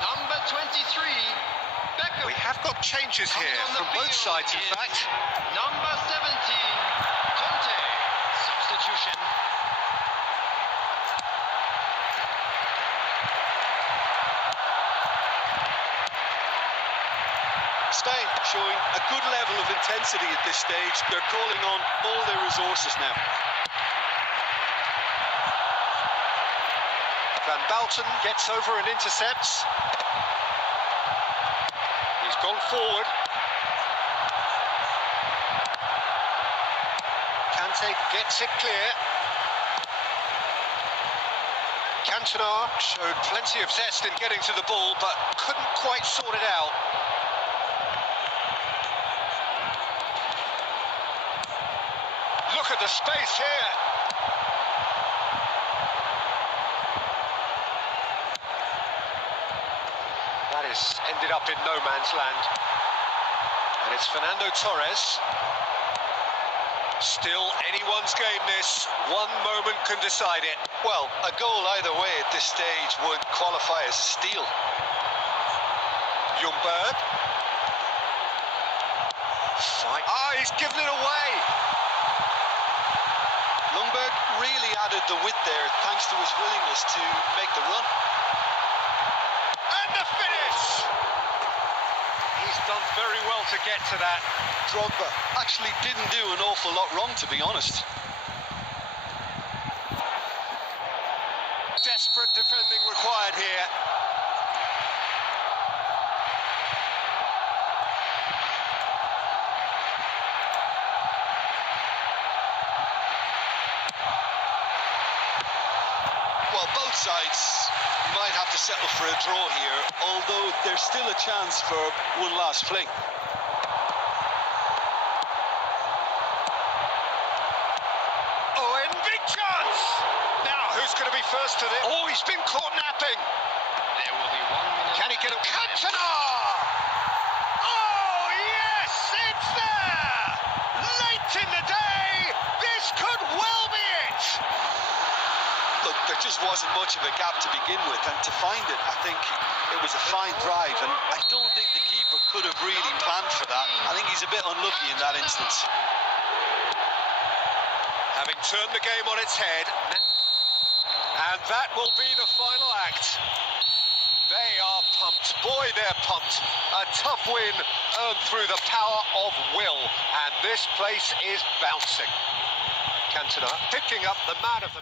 number 23, Beckham. We have got changes here from both sides, in fact. Number 17, Conte. Substitution. Spain showing a good level of intensity at this stage. They're calling on all their resources now. Van Balten gets over and intercepts. He's gone forward. Kante gets it clear. Cantona showed plenty of zest in getting to the ball, but couldn't quite sort it out. Look at the space here. That has ended up in no man's land. And it's Fernando Torres. Still anyone's game this. One moment can decide it. Well, a goal either way at this stage would qualify as a steal. Ljungberg. Fight. Ah, he's given it away. Ljungberg really added the width there thanks to his willingness to make the run. And the finish! He's done very well to get to that. Drogba actually didn't do an awful lot wrong, to be honest. Desperate defending required here. Well, both sides might have to settle for a draw here, although there's still a chance for one last fling. Who's going to be first to this? Oh, he's been caught napping. There will be 1 minute. Can he get him? Cantona! Oh, yes, it's there! Late in the day, this could well be it. Look, there just wasn't much of a gap to begin with, and to find it, I think it was a fine drive, and I don't think the keeper could have really planned for that. I think he's a bit unlucky in that instance. Having turned the game on its head. And that will be the final act. They are pumped. Boy, they're pumped. A tough win earned through the power of will. And this place is bouncing. Cantona picking up the man of the...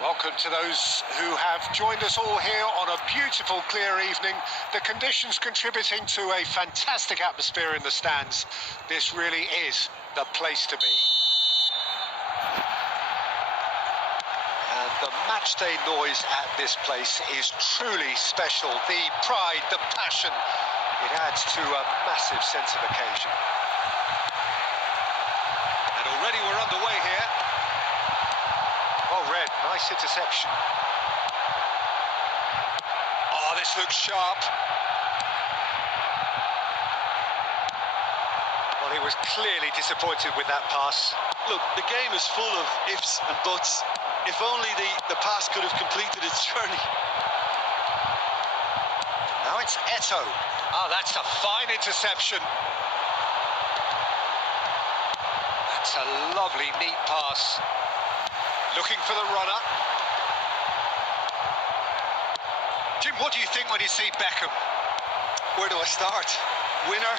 Welcome to those who have joined us all here on a beautiful, clear evening. The conditions contributing to a fantastic atmosphere in the stands. This really is the place to be. And the matchday noise at this place is truly special. The pride, the passion, it adds to a massive sense of occasion. And already we're underway here. Oh, Red, nice interception. Oh, this looks sharp. Well, he was clearly disappointed with that pass. Look, the game is full of ifs and buts. If only the pass could have completed its journey. Now it's Eto'o. Oh, that's a fine interception. That's a lovely, neat pass. Looking for the runner. Jim, what do you think when you see Beckham? Where do I start? Winner,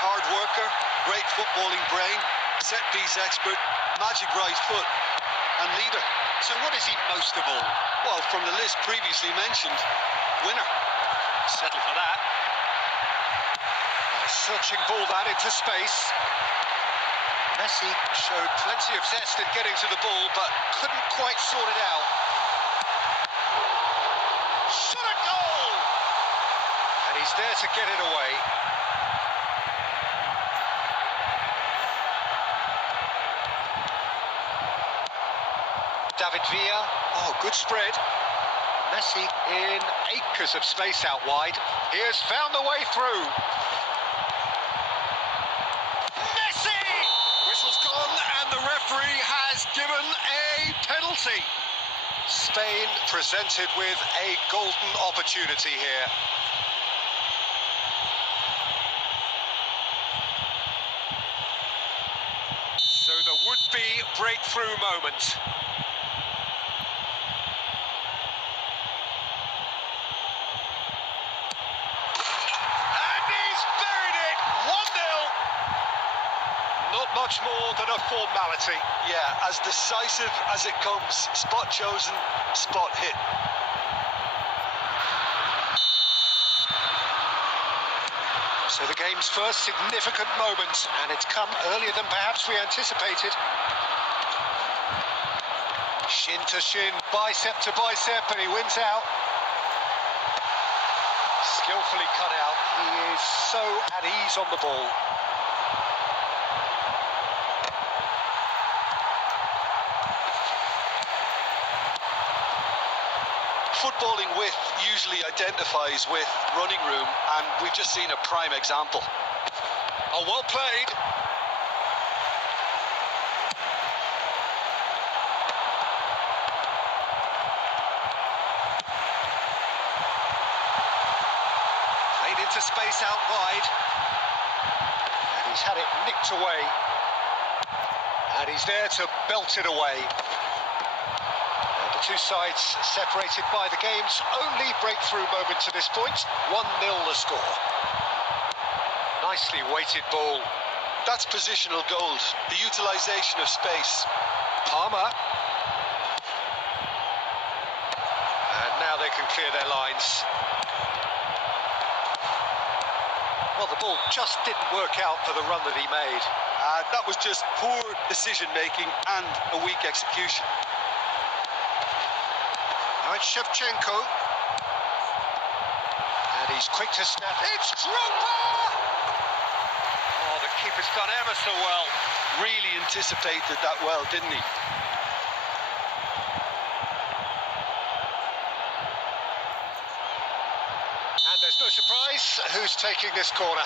hard worker, great footballing brain, set-piece expert, magic right foot, and leader. So what is he most of all? Well, from the list previously mentioned, winner. Settle for that. Searching ball that into space. Messi showed plenty of zest in getting to the ball, but couldn't quite sort it out. Shot a goal! And he's there to get it away. David Villa. Oh, good spread. Messi in acres of space out wide. He has found the way through. Messi! Whistle's gone and the referee has given a penalty. Spain presented with a golden opportunity here. So the would-be breakthrough moment. Much more than a formality. Yeah, as decisive as it comes. Spot chosen, spot hit. So the game's first significant moment, and it's come earlier than perhaps we anticipated. Shin to shin, bicep to bicep, and he wins out. Skillfully cut out. He is so at ease on the ball. Footballing width usually identifies with running room, and we've just seen a prime example. Oh, well played. Played into space out wide. And he's had it nicked away. And he's there to belt it away. The two sides separated by the game's only breakthrough moment to this point. 1-0 the score. Nicely weighted ball. That's positional gold, the utilisation of space. Palmer. And now they can clear their lines. Well, the ball just didn't work out for the run that he made. That was just poor decision-making and a weak execution. Now it's Shevchenko. And he's quick to snap. It's Drogba! Oh, the keeper's done ever so well. Really anticipated that well, didn't he? And there's no surprise who's taking this corner.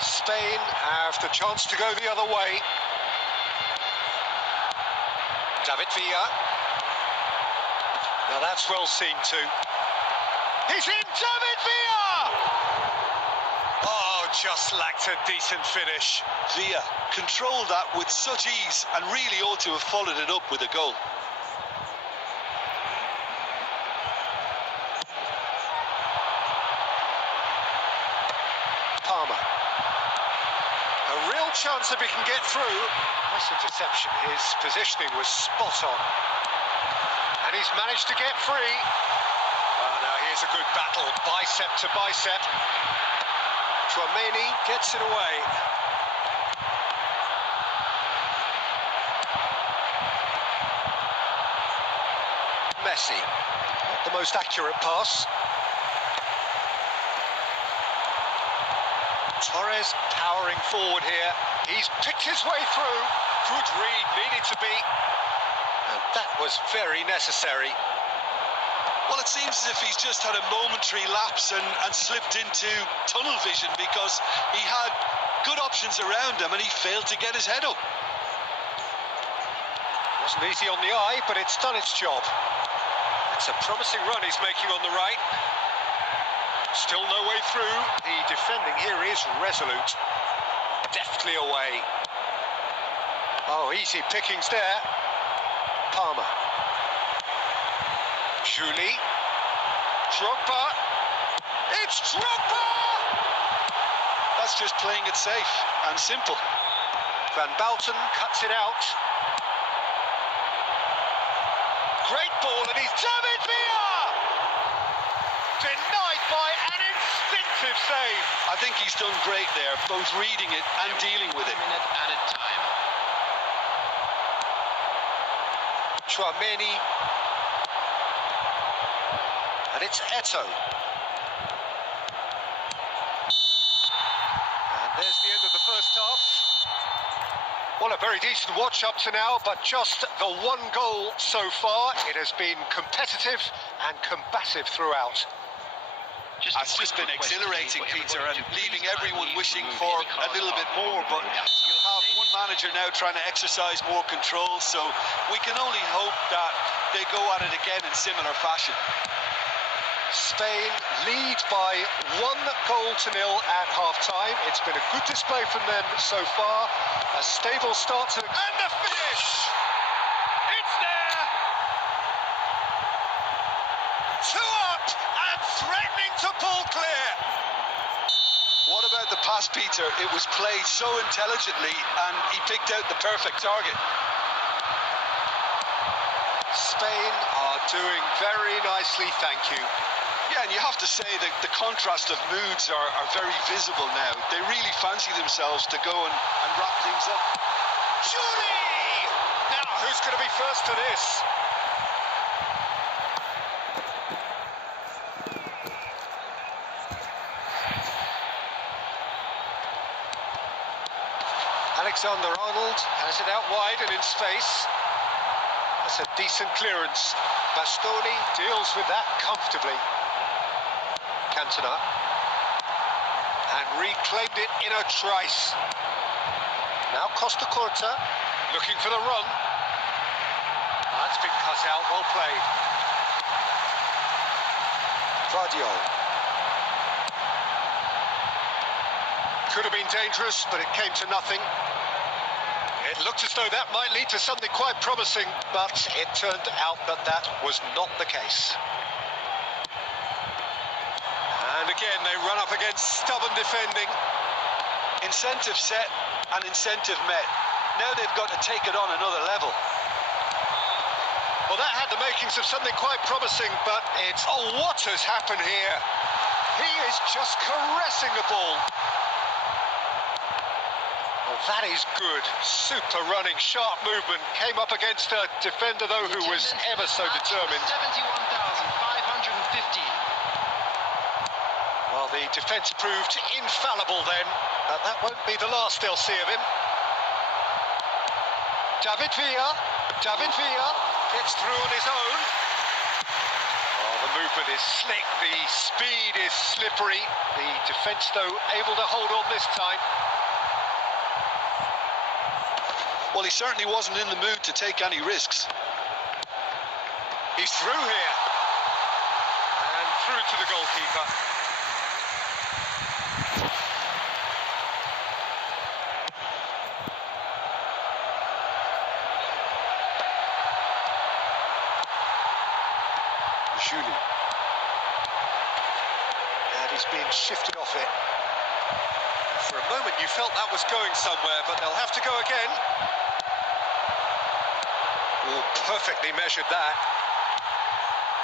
Spain have the chance to go the other way. David Villa. Now that's well seen too. He's in, David Villa! Oh, just lacked a decent finish. Villa controlled that with such ease and really ought to have followed it up with a goal. Palmer. A real chance if he can get through. Nice interception. His positioning was spot on. And he's managed to get free. Oh, now here's a good battle. Bicep to bicep. Chouameni gets it away. Messi. Not the most accurate pass. Torres powering forward here. He's picked his way through. Good read, needed to be. And that was very necessary. Well, it seems as if he's just had a momentary lapse and slipped into tunnel vision, because he had good options around him and he failed to get his head up. Wasn't easy on the eye, but it's done its job. It's a promising run he's making on the right. Still no way through. The defending here is resolute. Deftly away. Oh, easy pickings there. Palmer. Julie. Drogba. It's Drogba! That's just playing it safe and simple. Van Bouten cuts it out. Great ball, and he's David Villa! Denied by an instinctive save. I think he's done great there, both reading it and dealing with it. Minute added time. Chouameni. And it's Eto'o. And there's the end of the first half. Well, a very decent watch up to now, but just the one goal so far. It has been competitive and combative throughout. It's just been exhilarating, Peter, and leaving everyone wishing for a little bit more, but you'll have one manager now trying to exercise more control, so we can only hope that they go at it again in similar fashion. Spain lead by 1 goal to 0 at half-time. It's been a good display from them so far. A stable start to... And the finish! It's there! 2 up and threatening to pull clear. What about the pass, Peter? It was played so intelligently and he picked out the perfect target. Spain are doing very nicely, thank you. Yeah, and you have to say that the contrast of moods are very visible now. They really fancy themselves to go and wrap things up. Julie! Now, who's going to be first to this? Alexander-Arnold has it out wide and in space. That's a decent clearance. Bastoni deals with that comfortably. Cantona. And reclaimed it in a trice. Now Costa Curta looking for the run. That's been cut out, well played. Vardio. Could have been dangerous, but it came to nothing. It looked as though that might lead to something quite promising, but it turned out that that was not the case. And again, they run up against stubborn defending. Incentive set and incentive met. Now they've got to take it on another level. Well, that had the makings of something quite promising, but it's... Oh, what has happened here? He is just caressing the ball. Well, that is good. Super running, sharp movement. Came up against a defender, though, who was ever so determined. 71,550. Well, the defence proved infallible then, but that won't be the last they'll see of him. David Villa gets through on his own. Oh, the movement is slick, the speed is slippery. The defence, though, able to hold on this time. Well, he certainly wasn't in the mood to take any risks. He's through here. And through to the goalkeeper. Julie. And he's being shifted off it. For a moment you felt that was going somewhere, but they'll have to go again. Oh, perfectly measured that.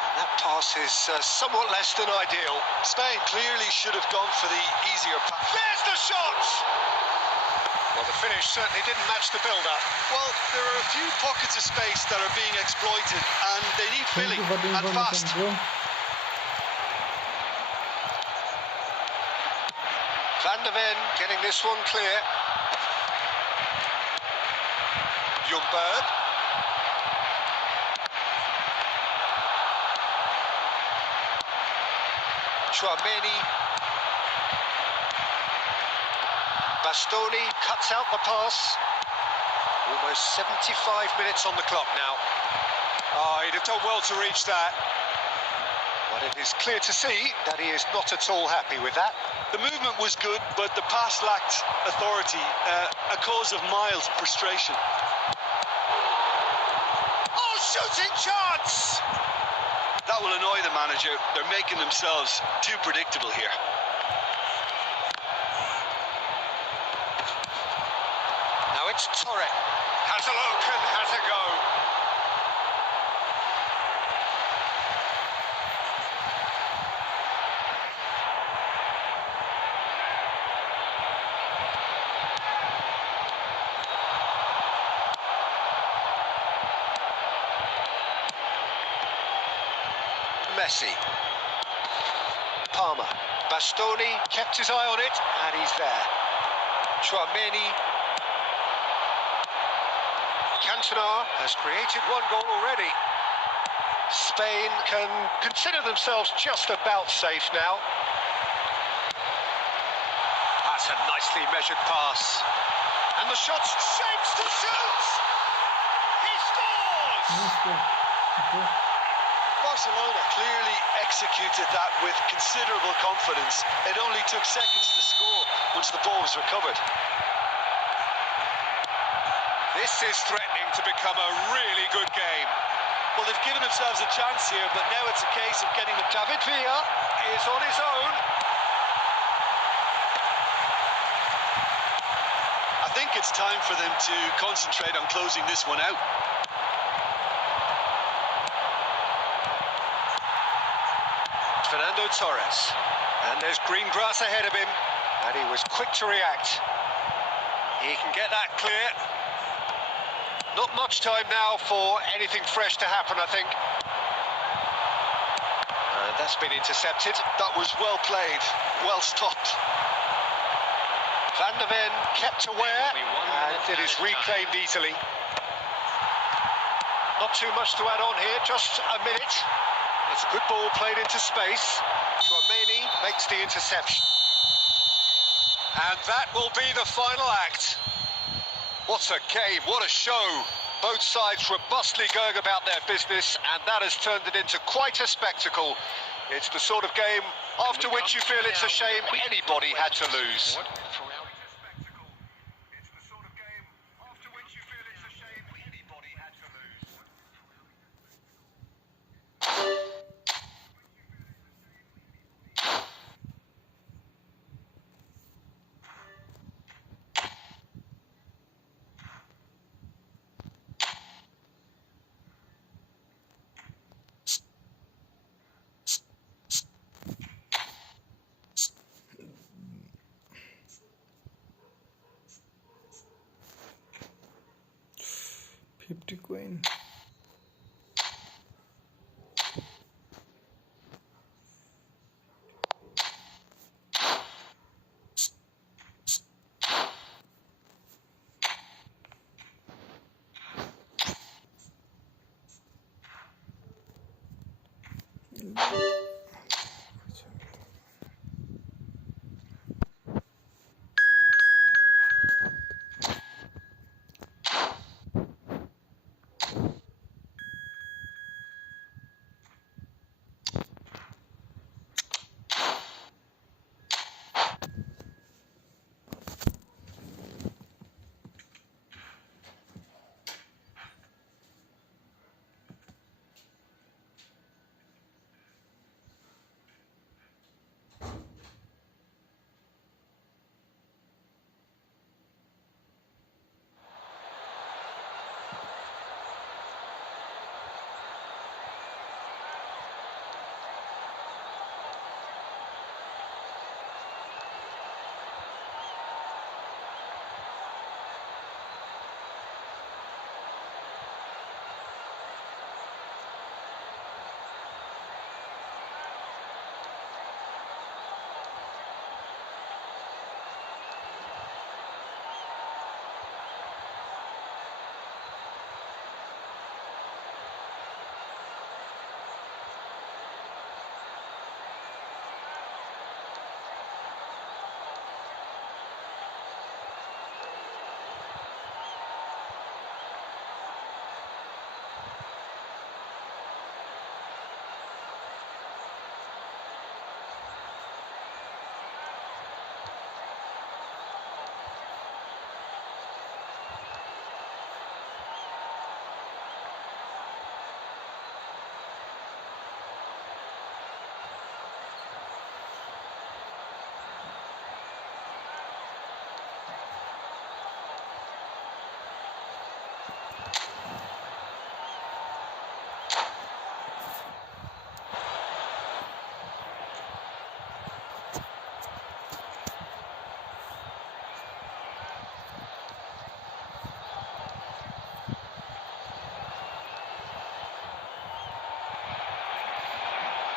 And that pass is somewhat less than ideal. Spain clearly should have gone for the easier pass. There's the shot! Well, the finish certainly didn't match the build-up. Well, there are a few pockets of space that are being exploited, and they need filling, and fast. Van der Ven getting this one clear. Ljungberg. Chouameni. Bastoni cuts out the pass. Almost 75 minutes on the clock now. Oh, he'd have done well to reach that. But it is clear to see that he is not at all happy with that. The movement was good, but the pass lacked authority, a cause of mild frustration. Oh, shooting chance! That will annoy the manager. They're making themselves too predictable here. Now it's Torre. Has a look and has a go. Messi. Palmer. Bastoni kept his eye on it, and he's there. Chouameni. Cantona has created one goal already. Spain can consider themselves just about safe now. That's a nicely measured pass. And the shot's shapes to shoot! He scores! Barcelona clearly executed that with considerable confidence. It only took seconds to score once the ball was recovered. This is threatening to become a really good game. Well, they've given themselves a chance here, but now it's a case of getting the... David Villa is on his own. I think it's time for them to concentrate on closing this one out. Fernando Torres. And there's green grass ahead of him. And he was quick to react. He can get that clear. Not much time now for anything fresh to happen, I think. And that's been intercepted. That was well played, well stopped. Van der Ven kept aware, and it is reclaimed easily. Not too much to add on here, just a minute. It's a good ball played into space. Chouameni makes the interception. And that will be the final act. What a game, what a show. Both sides robustly going about their business, and that has turned it into quite a spectacle. It's the sort of game after which you feel it's a shame anybody had to lose. Queen.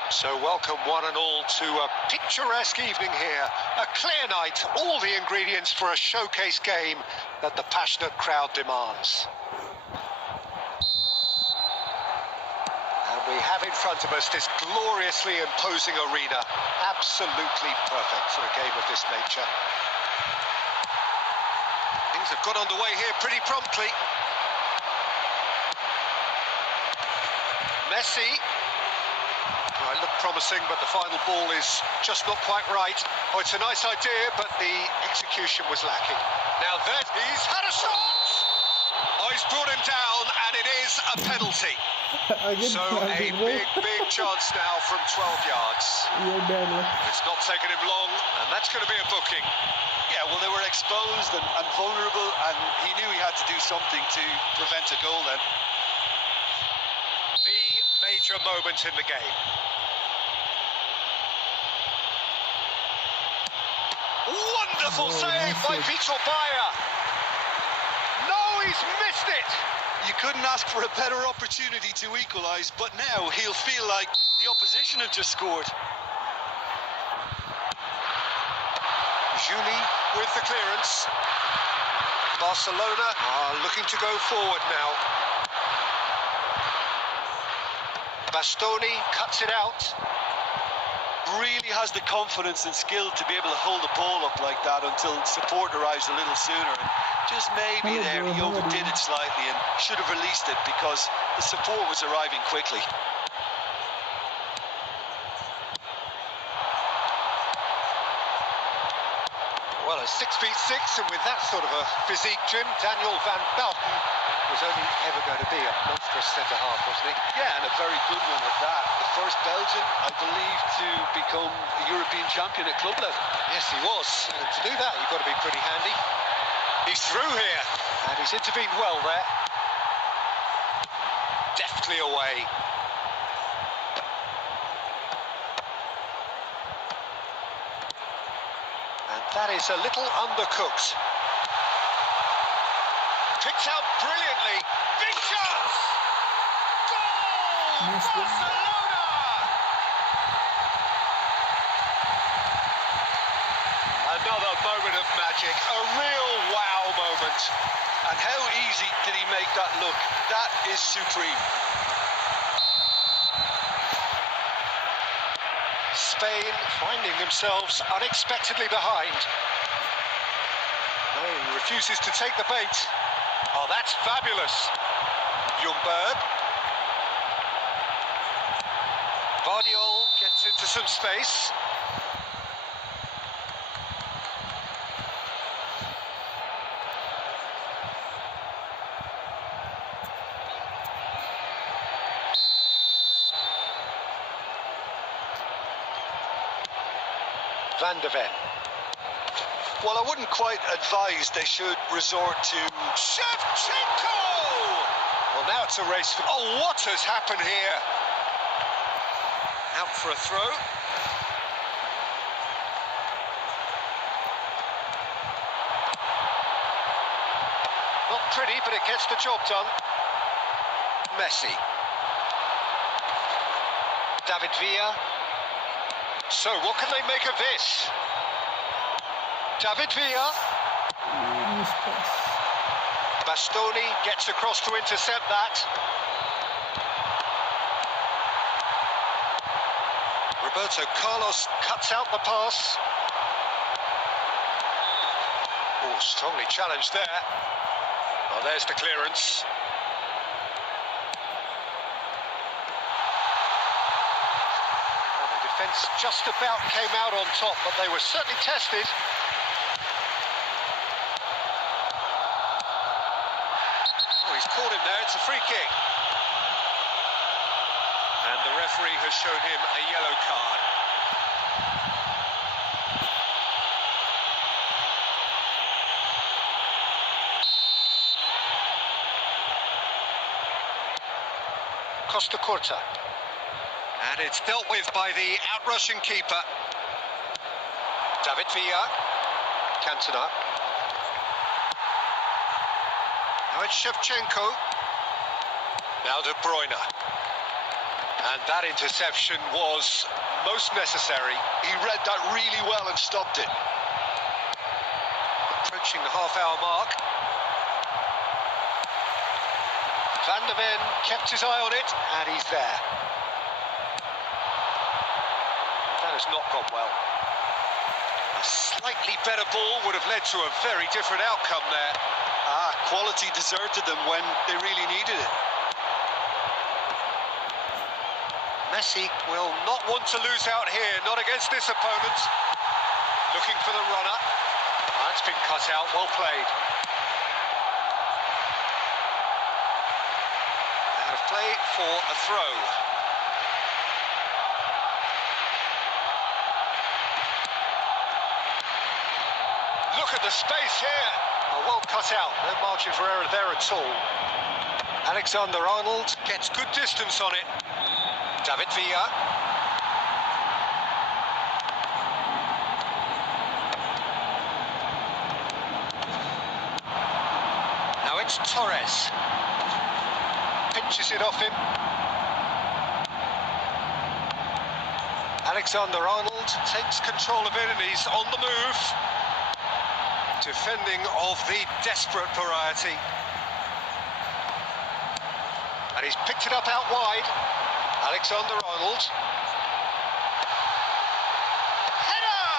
So welcome one and all to a picturesque evening here. A clear night, all the ingredients for a showcase game that the passionate crowd demands. And we have in front of us this gloriously imposing arena. Absolutely perfect for a game of this nature. Things have got underway here pretty promptly. Messi. Well, it looked promising, but the final ball is just not quite right. Oh, it's a nice idea, but the execution was lacking. Now that he's had a shot! Oh, he's brought him down, and it is a penalty. So a big chance now from 12 yards. It's not taken him long, and that's going to be a booking. Yeah, well, they were exposed and vulnerable, and he knew he had to do something to prevent a goal then. The major moment in the game. Wonderful save by Vitor Bayer. No, he's missed it. You couldn't ask for a better opportunity to equalise, but now he'll feel like the opposition have just scored. Juli with the clearance. Barcelona are looking to go forward now. Bastoni cuts it out. Really has the confidence and skill to be able to hold the ball up like that until support arrives a little sooner. And just maybe there he overdid it slightly and should have released it because the support was arriving quickly. Well, a 6'6", and with that sort of a physique, Jim, Daniel van Bouten was only ever going to be a monstrous centre-half, wasn't he? Yeah, and a very good one at that. The first Belgian, I believe, to become a European champion at club level. Yes, he was. And to do that, you've got to be pretty handy. He's through here, and he's intervened well there. Deftly away. And that is a little undercooked. Picked out brilliantly. Big chance! Goal! Barcelona! Another moment of magic. A real wow moment. And how easy did he make that look? That is supreme. Spain finding themselves unexpectedly behind. No, he refuses to take the bait. Oh, that's fabulous. Ljungberg. Vardiol gets into some space. Van de Ven. Well, I wouldn't quite advise they should resort to Shevchenko! Well, now it's a race for... Oh, what has happened here? Out for a throw. Not pretty, but it gets the job done. Messi. David Villa. So, what can they make of this? David Villa. Bastoni gets across to intercept that. Roberto Carlos cuts out the pass. Oh, strongly challenged there. Oh, there's the clearance. Defence just about came out on top, but they were certainly tested. Oh, he's caught him there. It's a free kick. And the referee has shown him a yellow card. Costa Curta. And it's dealt with by the outrushing keeper. David Villa. Cantona. Now it's Shevchenko. Now De Bruyne. And that interception was most necessary. He read that really well and stopped it. Approaching the half-hour mark. Van der Ven kept his eye on it, and he's there. That has not gone well. A slightly better ball would have led to a very different outcome there. Quality deserted them when they really needed it. Messi will not want to lose out here, not against this opponent. Looking for the runner. That's been cut out, well played. Out of play for a throw. Look at the space here. Oh, well cut out, no margin for error there at all. Alexander-Arnold gets good distance on it. David Villa. Now it's Torres. Pinches it off him. Alexander-Arnold takes control of it and he's on the move. Defending of the desperate variety. And he's picked it up out wide. Alexander-Arnold. Header!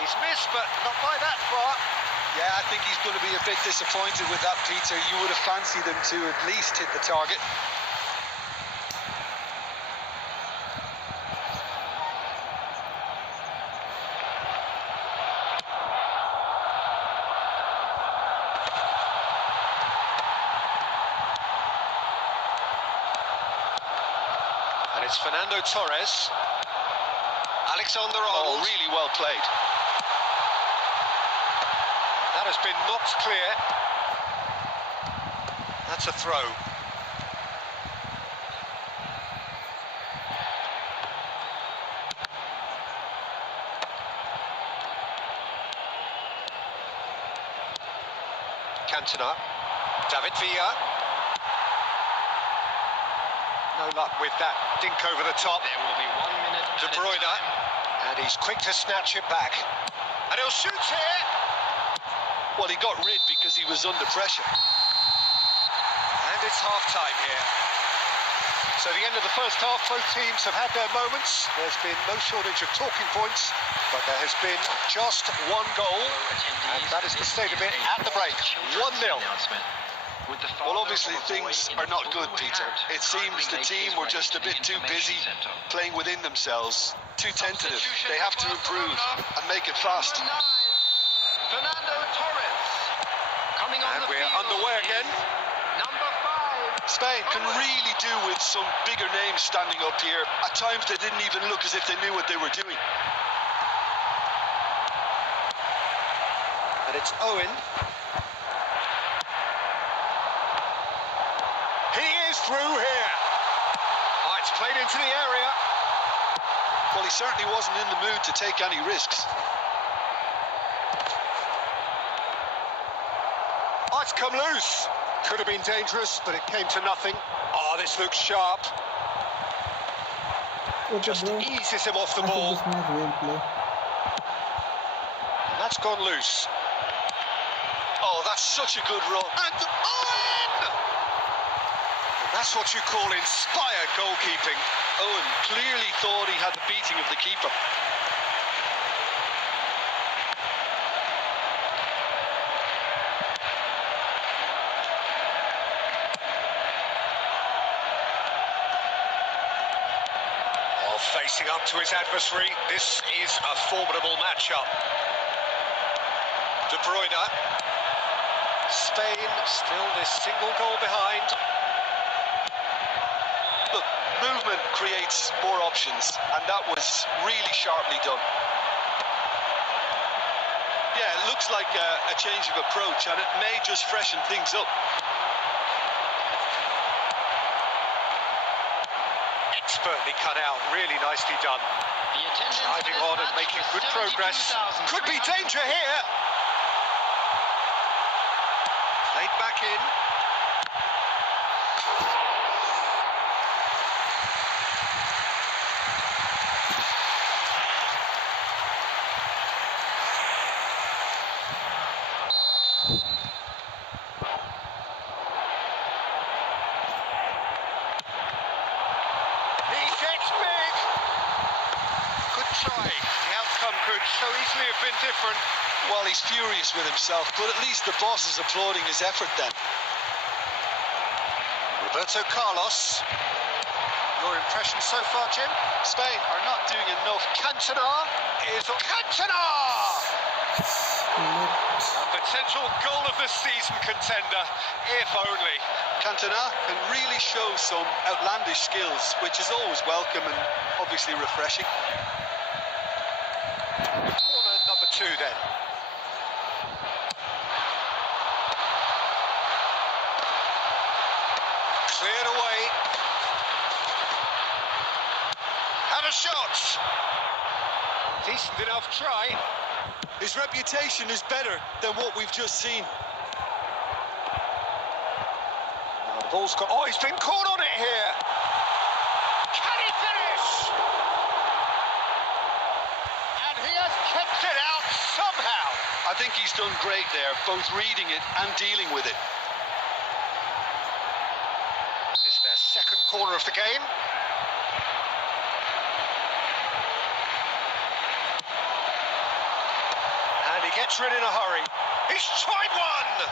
He's missed, but not by that far. Yeah, I think he's going to be a bit disappointed with that, Peter. You would have fancied him to at least hit the target. And it's Fernando Torres. Alexander-Arnold. Oh, really well played. That has been knocked clear. That's a throw. Cantona. David Villa. No luck with that dink over the top. There will be 1 minute. De Bruyne. And he's quick to snatch it back. And he'll shoot here. Well, he got rid because he was under pressure. And it's half-time here. So the end of the first half, both teams have had their moments. There's been no shortage of talking points, but there has been just one goal, and that is the state of it at the break. 1-0. Well, obviously things are not good, Peter. It seems the team were just a bit too busy playing within themselves, too tentative. They have to improve and make it fast. Fernando Torres coming on And the we're field underway again. Number 5. Spain can really do with some bigger names standing up here. At times they didn't even look as if they knew what they were doing. And it's Owen. He is through here. Oh, it's played into the area. Well, he certainly wasn't in the mood to take any risks. Oh, it's come loose. Could have been dangerous, but it came to nothing. Oh, this looks sharp. Okay, Just bro. eases him off the I think ball. this match will play. That's gone loose. Oh, that's such a good run. And Owen! That's what you call inspired goalkeeping. Owen clearly thought he had the beating of the keeper. Facing up to his adversary, this is a formidable matchup. De Bruyne. Spain still this single goal behind. Look, movement creates more options, and that was really sharply done. Yeah, it looks like a change of approach, and it may just freshen things up. Expertly cut out, really nicely done. The attendance Driving for on this and match making was good progress. 72,300. Could be danger here. Laid back in. try. The outcome could so easily have been different. Well, he's furious with himself, but at least the boss is applauding his effort then. Roberto Carlos. Your impression so far, Jim? Spain are not doing enough. Cantona is... Cantona! A potential goal of the season contender, if only. Cantona can really show some outlandish skills, which is always welcome and obviously refreshing. Corner number 2 then. Cleared away. And a shot. Decent enough try. His reputation is better than what we've just seen. The ball's got... Oh, he's been caught on it here. Can he finish? And he has kept it out somehow. I think he's done great there, both reading it and dealing with it. This is their second corner of the game. And he gets rid in a hurry. He's tried one!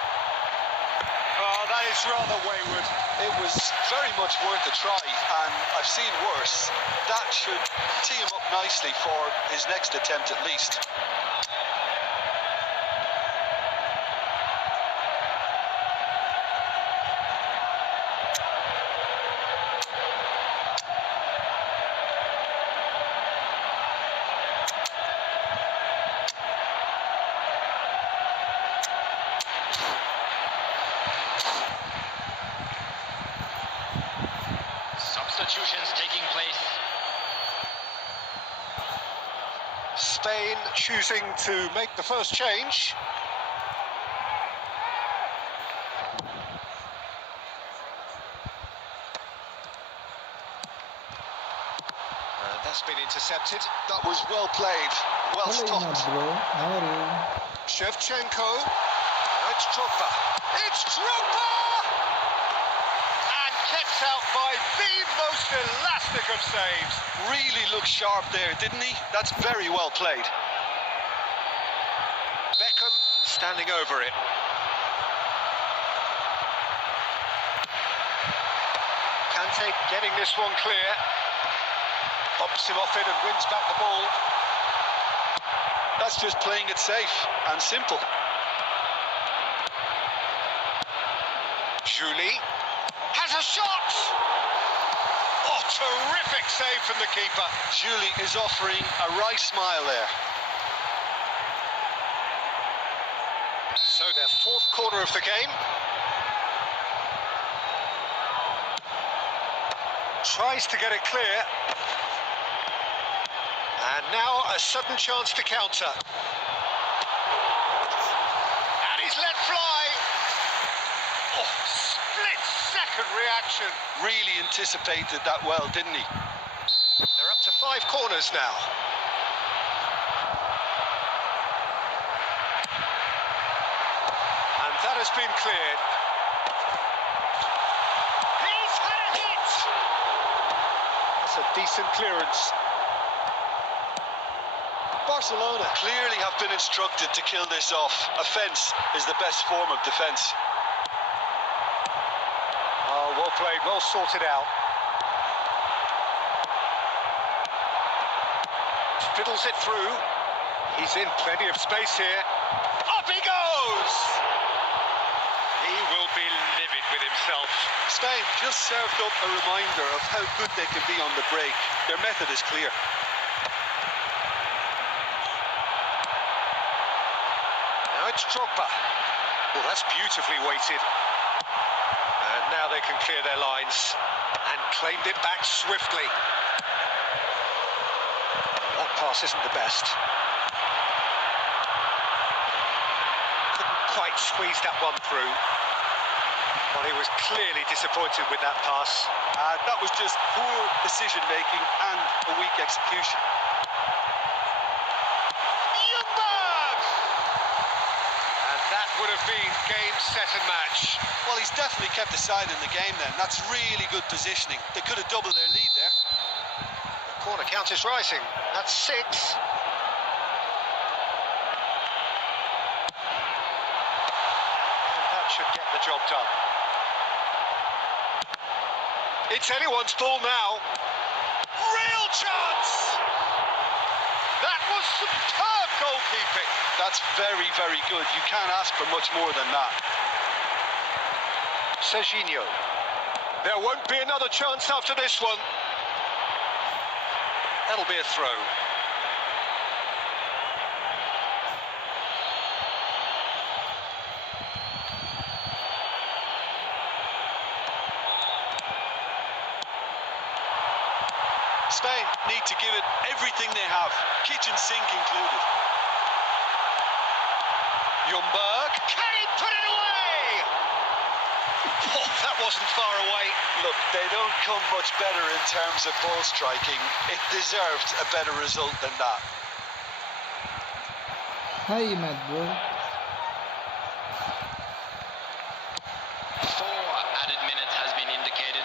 Oh, that is rather wayward. It was very much worth a try, and I've seen worse. That should tee him up nicely for his next attempt at least. Substitutions taking place. Spain choosing to make the first change. And that's been intercepted. That was well played, well Hello, stopped. bro. How are you? Shevchenko. Now it's Drogba. It's Drogba! And kept out by the most elastic of saves. Really looked sharp there, didn't he? That's very well played. Beckham standing over it. Kante getting this one clear. Bumps him off it and wins back the ball. That's just playing it safe and simple. Julie has a shot! Oh, terrific save from the keeper. Julie is offering a wry smile there. So their fourth corner of the game. Tries to get it clear. And now a sudden chance to counter. And he's let fly. Oh, split-second reaction. Really anticipated that well, didn't he? They're up to 5 corners now. And that has been cleared. He's had a hit! That's a decent clearance. Barcelona clearly have been instructed to kill this off. Offence is the best form of defence. Oh, well played, well sorted out. Fiddles it through. He's in plenty of space here. Up he goes! He will be livid with himself. Spain just served up a reminder of how good they can be on the break. Their method is clear. Now it's Drogba. Well, that's beautifully weighted. And now they can clear their lines. And claimed it back swiftly. That pass isn't the best. Couldn't quite squeeze that one through. But he was clearly disappointed with that pass. That was just poor decision-making and a weak execution. That would have been game, set and match. Well, he's definitely kept the side in the game then. That's really good positioning. They could have doubled their lead there. The corner count is rising. That's 6. And that should get the job done. It's anyone's ball now. Real chance! That was superb goalkeeping. That's very, very good. You can't ask for much more than that. Serginho. There won't be another chance after this one. That'll be a throw. Spain need to give it everything they have, kitchen sink included. Ljungberg, can he put it away? Oh, that wasn't far away. Look, they don't come much better in terms of ball striking. It deserved a better result than that. Hi, Matt, bro. 4 added minutes has been indicated.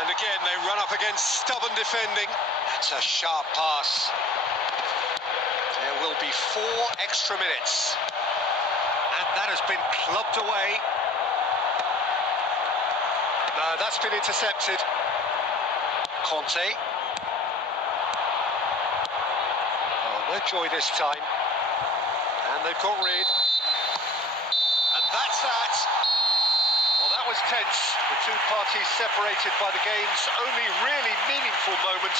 And again, they run up against stubborn defending. That's a sharp pass. There will be 4 extra minutes. And that has been clubbed away. No, that's been intercepted. Conte. Oh, no joy this time. And they've got rid. And that's that. Well, that was tense. The two parties separated by the game's only really meaningful moment.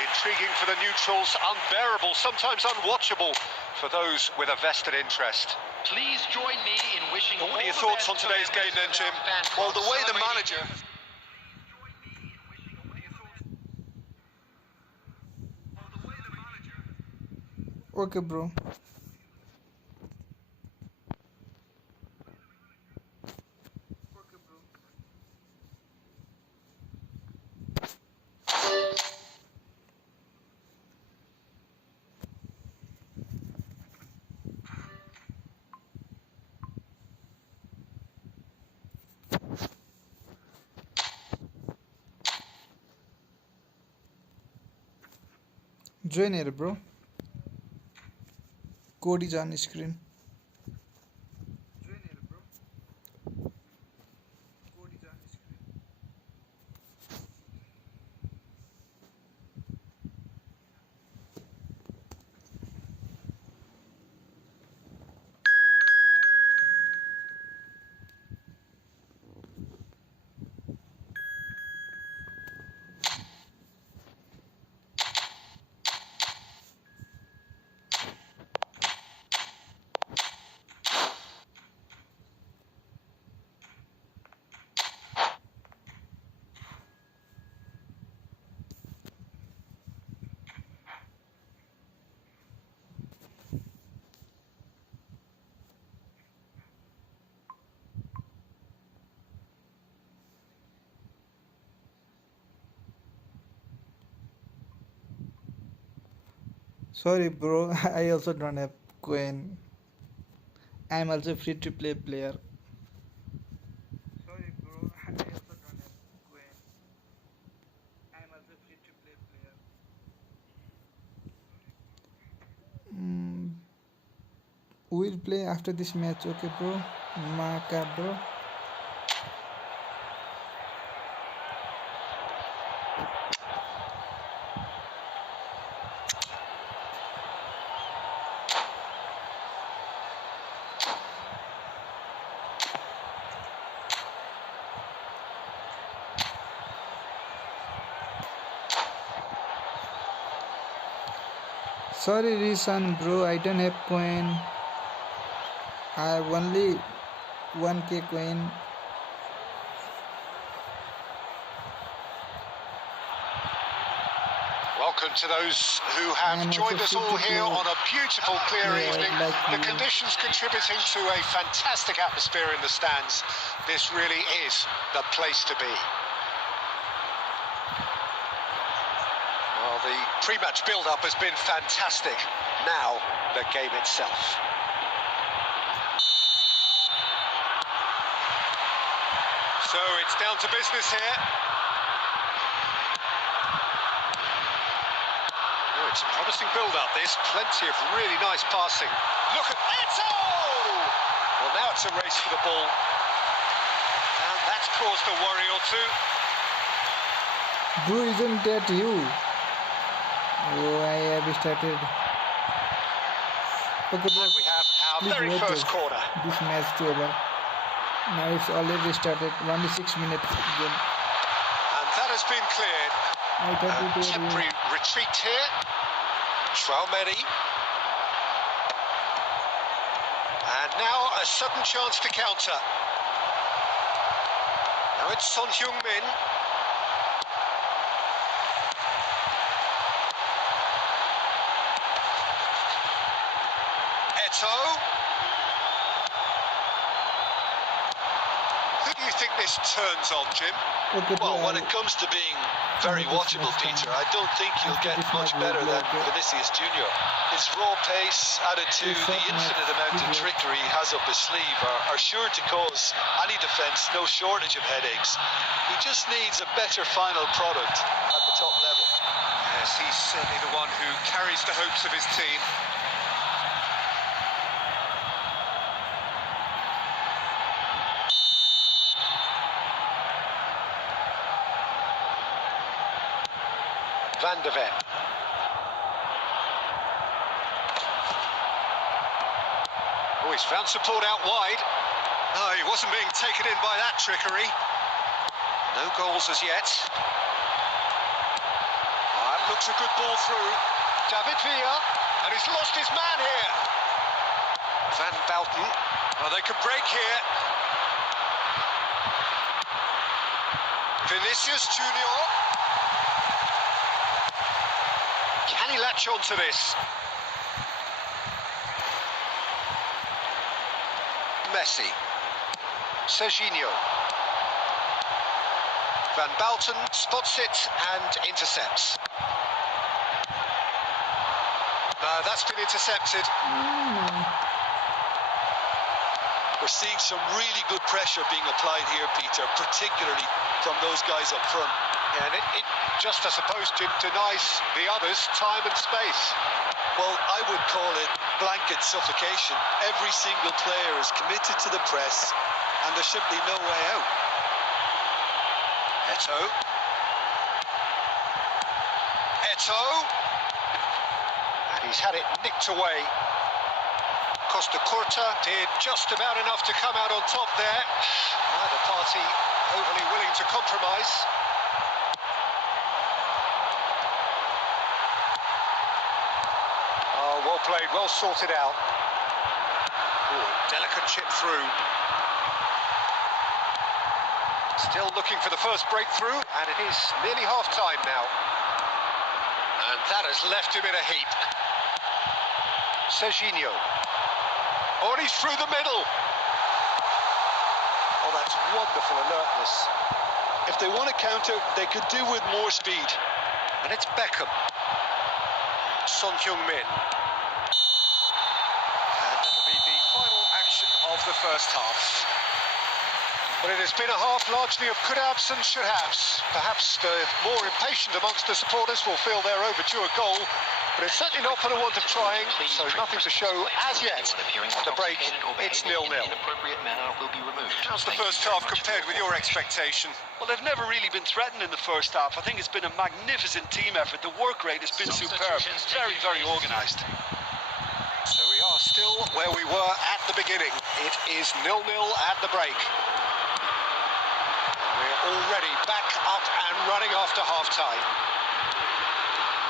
Intriguing for the neutrals, unbearable, sometimes unwatchable for those with a vested interest. Please join me in wishing What are your all the thoughts on best to today's game members then, of Jim? our fan Well, club the way the celebrating- manager... Okay, bro. Join here, bro. Code is on screen. Sorry, bro. I also don't have coin. I'm also free to play player. Sorry, bro. I also don't have coin. I'm also free to play player. We'll play after this match, okay, bro? Maka, bro. Sorry, Risan, bro. I don't have coin. I have only 1k coin. Welcome to those who have I'm joined us also all free to here play. on a beautiful, clear Yeah, evening. like The you. conditions contributing to a fantastic atmosphere in the stands. This really is the place to be. Well, the pre-match build-up has been fantastic. Now, the game itself. So it's down to business here. it's a promising build-up, this. Plenty of really nice passing. Look at Eto! Well, now it's a race for the ball. And that's caused a worry or two. Bro, isn't that you? Oh, I have started. Okay, bro. And we have our Please very wait first this. corner. This match to over. Now it's already started. Only 6 minutes game. And that has been cleared. I thought it was Temporary retreat here. Traumeri. And now a sudden chance to counter. Now it's Son Heung-min. Eto. Who do you think this turns on, Jim? okay, bro. Well, when it comes to being very watchable, Peter, I don't think you'll get much better than Vinicius Junior. His raw pace added to the infinite amount of trickery he has up his sleeve are sure to cause any defence no shortage of headaches. He just needs a better final product at the top level. Yes, he's certainly the one who carries the hopes of his team. Van de Ven. Oh, he's found support out wide. Oh, he wasn't being taken in by that trickery. No goals as yet. That looks a good ball through. David Villa, and he's lost his man here. Van Bouten. Oh, they could break here. Vinicius Junior. Can he latch on to this? Messi. Serginho. Van Bouten spots it and intercepts. No, that's been intercepted. We're seeing some really good pressure being applied here, Peter, particularly from those guys up front. Yeah, and it just, I suppose, denies the others time and space. Well, I would call it blanket suffocation. Every single player is committed to the press, and there's simply no way out. Eto. Eto. And he's had it nicked away. Costa Curta did just about enough to come out on top there. Neither party overly willing to compromise. Oh, well played, well sorted out. Ooh, delicate chip through. Still looking for the first breakthrough, and it is nearly half-time now. And that has left him in a heap. Serginho. Oh, and he's through the middle. Oh, that's wonderful alertness. If they want to counter, they could do with more speed. And it's Beckham. Son Heung-min. And that'll be the final action of the first half. But it has been a half largely of could-haves and should-haves. Perhaps the more impatient amongst the supporters will feel they're overdue a goal, but it's certainly not for the want of trying, so nothing to show as yet. At the break, it's 0-0. How's the first half compared with your expectation? Well, they've never really been threatened in the first half. I think it's been a magnificent team effort. The work rate has been superb. Very, very organised. So we are still where we were at the beginning. It is 0-0 at the break. We're already back up and running after half-time.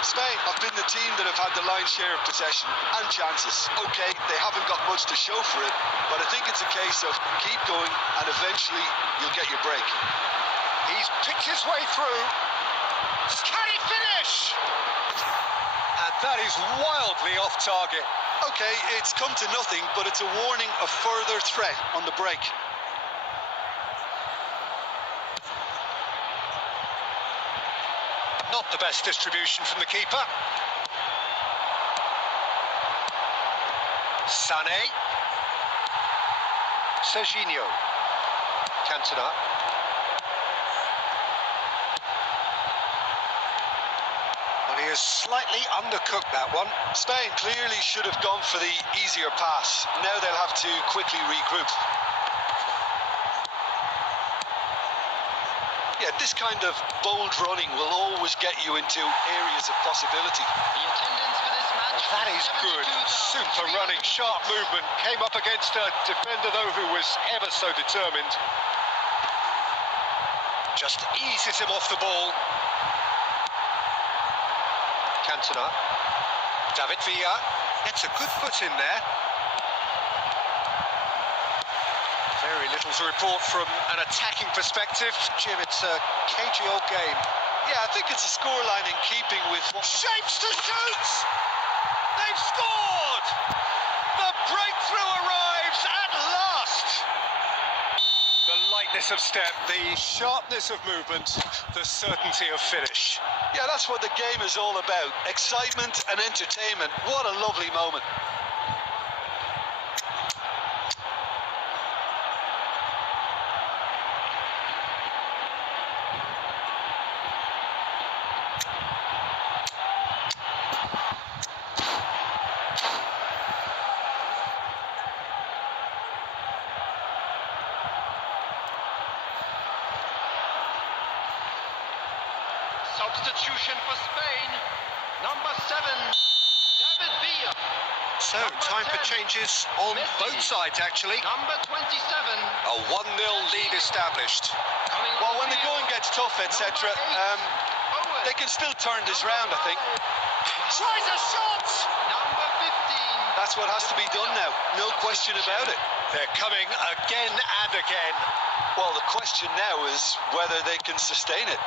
Spain have been the team that have had the lion's share of possession and chances. Okay, they haven't got much to show for it, but I think it's a case of keep going and eventually you'll get your break. He's picked his way through. Can he finish? And that is wildly off target. Okay, it's come to nothing, but it's a warning of further threat on the break. Not the best distribution from the keeper. Sané. Serginho. Cantona. Well, he has just slightly undercooked that one. Spain clearly should have gone for the easier pass. Now they'll have to quickly regroup. Yeah, this kind of bold running will always get you into areas of possibility. The attendance for this match. That is good. Super running, sharp movement. Came up against a defender, though, who was ever so determined. Just eases him off the ball. Cantona. David Villa gets a good foot in there. Very little to report from an attacking perspective. Jim, it's a cagey old game. Yeah, I think it's a scoreline in keeping with what... Shapes to shoot! They've scored! The breakthrough arrives at last! The lightness of step, the sharpness of movement, the certainty of finish. Yeah, that's what the game is all about. Excitement and entertainment. What a lovely moment. Substitution for Spain. Number 7, David Villa. So, time for changes on both sides, actually. Number 27. A 1-0 lead established. Well, when the going gets tough, etc., they can still turn this round, I think. Tries a shot! Number 15. That's what has to be done now. No question about it. They're coming again and again. Well, the question now is whether they can sustain it.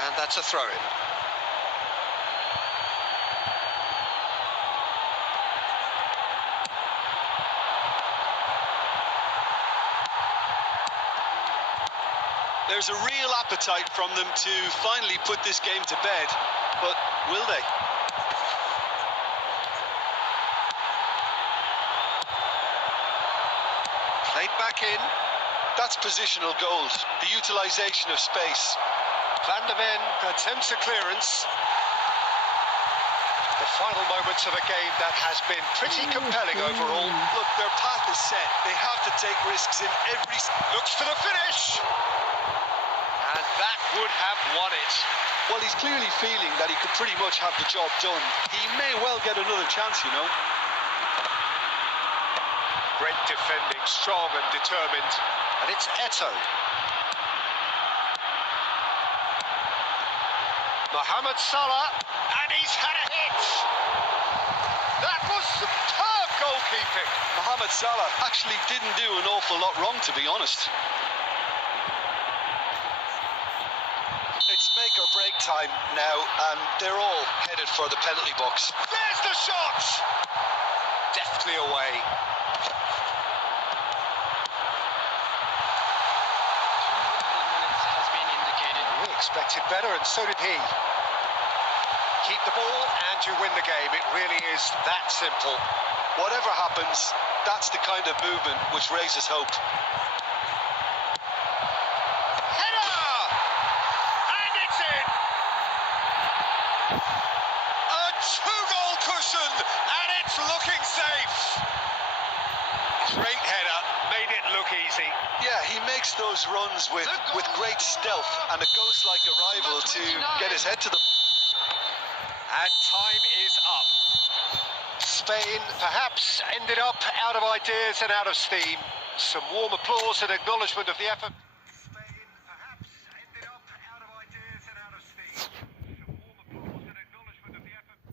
And that's a throw-in. There's a real appetite from them to finally put this game to bed, but will they? Played back in. That's positional gold, the utilisation of space. Van der Ven attempts a clearance. The final moments of a game that has been pretty compelling overall. Look, their path is set. They have to take risks in every... Looks for the finish. And that would have won it. Well, he's clearly feeling that he could pretty much have the job done. He may well get another chance, you know. Great defending, strong and determined. And it's Eto. Mohamed Salah, and he's had a hit. That was superb goalkeeping. Mohamed Salah actually didn't do an awful lot wrong, to be honest. It's make or break time now, and they're all headed for the penalty box. There's the shot! Deftly away. 2 minutes has been indicated. We expected better, and so did he. Keep the ball and you win the game. It really is that simple. Whatever happens, that's the kind of movement which raises hope. Header! And it's in! A 2-goal cushion, and it's looking safe. Great header, made it look easy. Yeah, he makes those runs with great stealth and a ghost-like arrival to get his head to the... And time is up. Spain perhaps ended up out of ideas and out of steam. Some warm applause and acknowledgement of the effort. Spain perhaps ended up out of ideas and out of steam. Some warm applause and acknowledgement of the effort.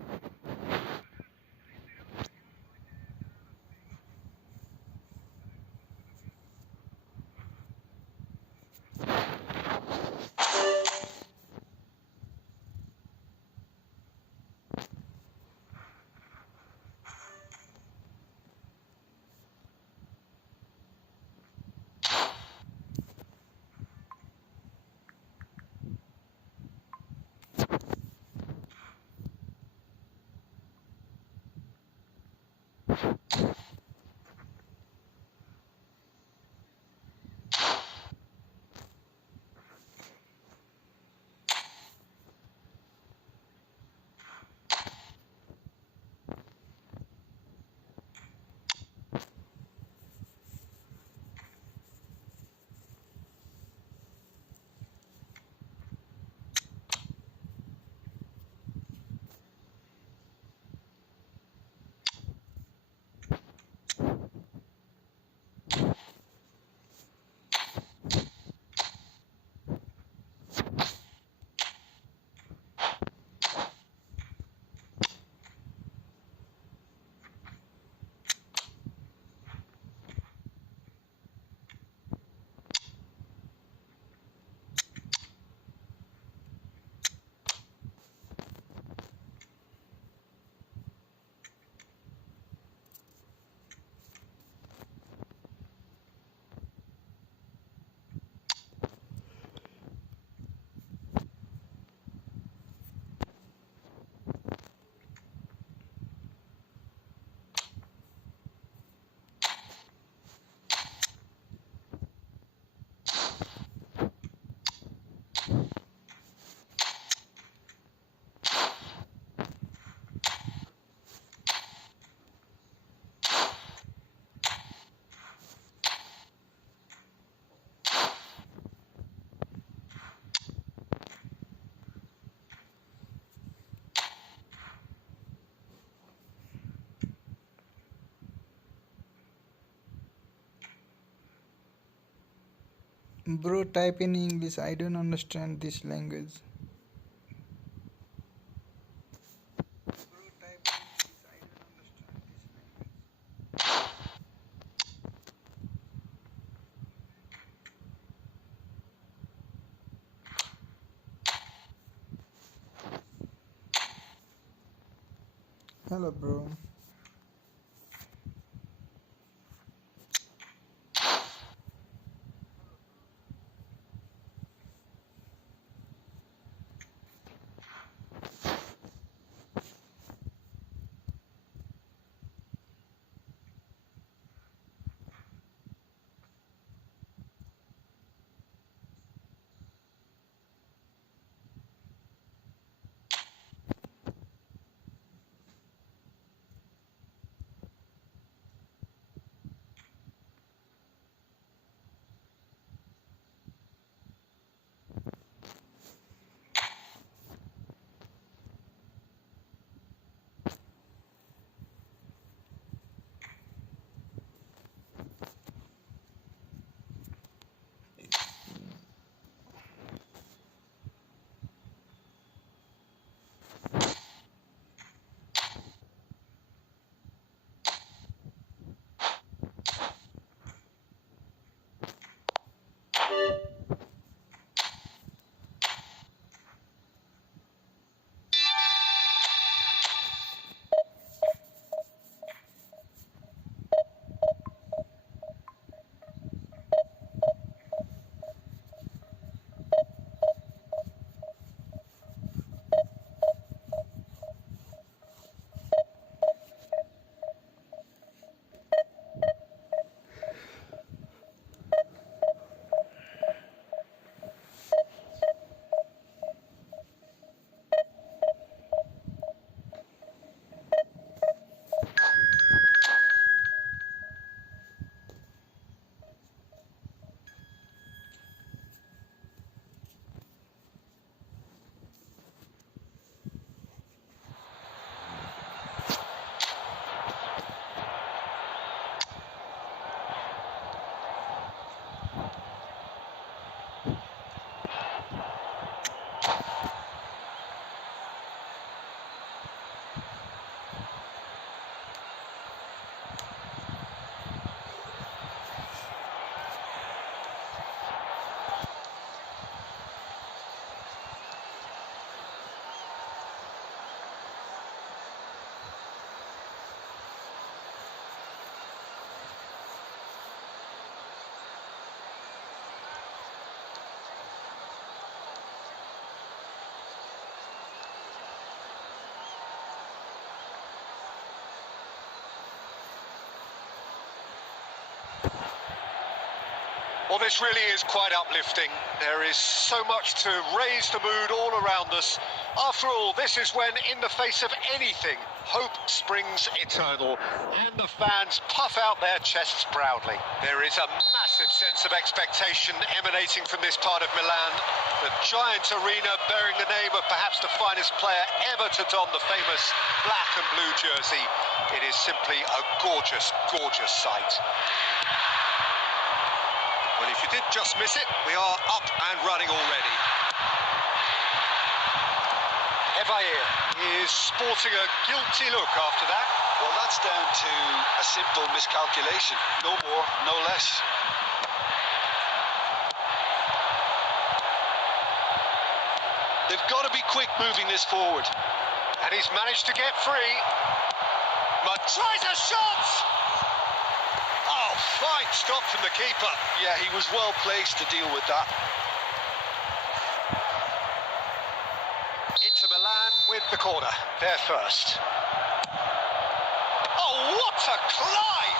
Bro, type in English. I don't understand this language. Hello, bro. Well, this really is quite uplifting. There is so much to raise the mood all around us. After all, this is when, in the face of anything, hope springs eternal, and the fans puff out their chests proudly. There is a massive sense of expectation emanating from this part of Milan. The giant arena bearing the name of perhaps the finest player ever to don the famous black and blue jersey. It is simply a gorgeous, gorgeous sight. Well, if you did just miss it, we are up and running already. Efootball is sporting a guilty look after that. Well, that's down to a simple miscalculation. No more, no less. They've got to be quick moving this forward. And he's managed to get free. Tries a shot! Oh, fine stop from the keeper. Yeah, he was well placed to deal with that. Into Milan with the corner. They're first. Oh, what a climb!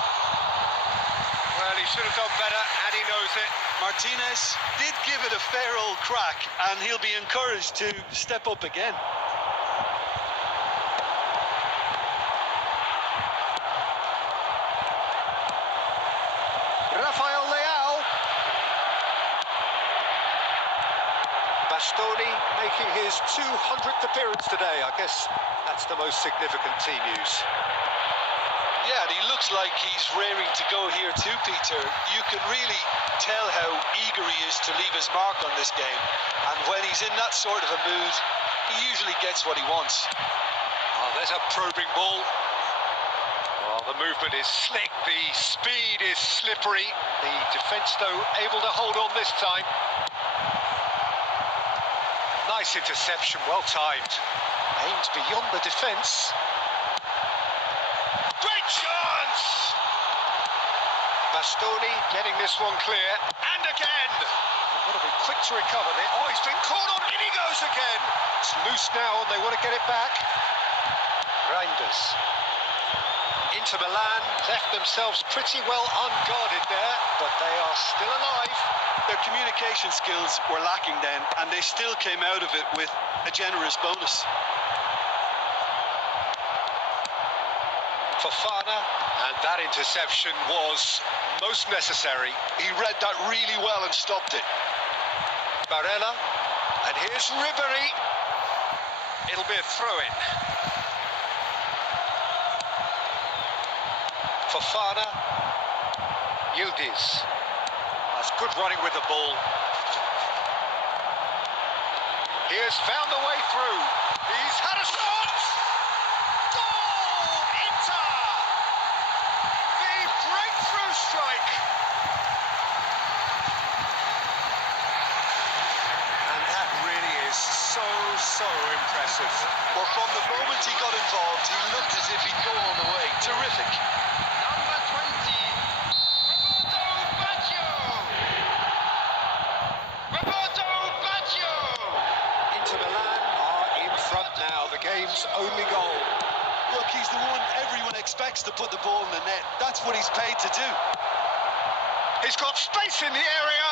Well, he should have done better, and he knows it. Martinez did give it a fair old crack, and he'll be encouraged to step up again. Bastoni making his 200th appearance today. I guess that's the most significant team news. Yeah, and he looks like he's raring to go here too, Peter. You can really tell how eager he is to leave his mark on this game. And when he's in that sort of a mood, he usually gets what he wants. Oh, there's a probing ball. Well, the movement is slick, the speed is slippery. The defence, though, able to hold on this time. Nice interception, well timed. Aims beyond the defence. Great chance! Bastoni getting this one clear. And again! They've got to be quick to recover there. Oh, he's been caught on, in he goes again! It's loose now and they want to get it back. Reinders. Inter Milan left themselves pretty well unguarded there, but they are still alive. Their communication skills were lacking then, and they still came out of it with a generous bonus. Fofana, and that interception was most necessary. He read that really well and stopped it. Barella, and here's Ribery. It'll be a throw-in. Fofana, Yildiz. That's good running with the ball. He has found the way through. He's had a shot! Goal! Inter! The breakthrough strike! And that really is so impressive. Well, from the moment he got involved, he looked as if he'd go all the way. Terrific. Number 20, Roberto Baggio! Inter Milan are in front now, the game's only goal. Look, he's the one everyone expects to put the ball in the net. That's what he's paid to do. He's got space in the area.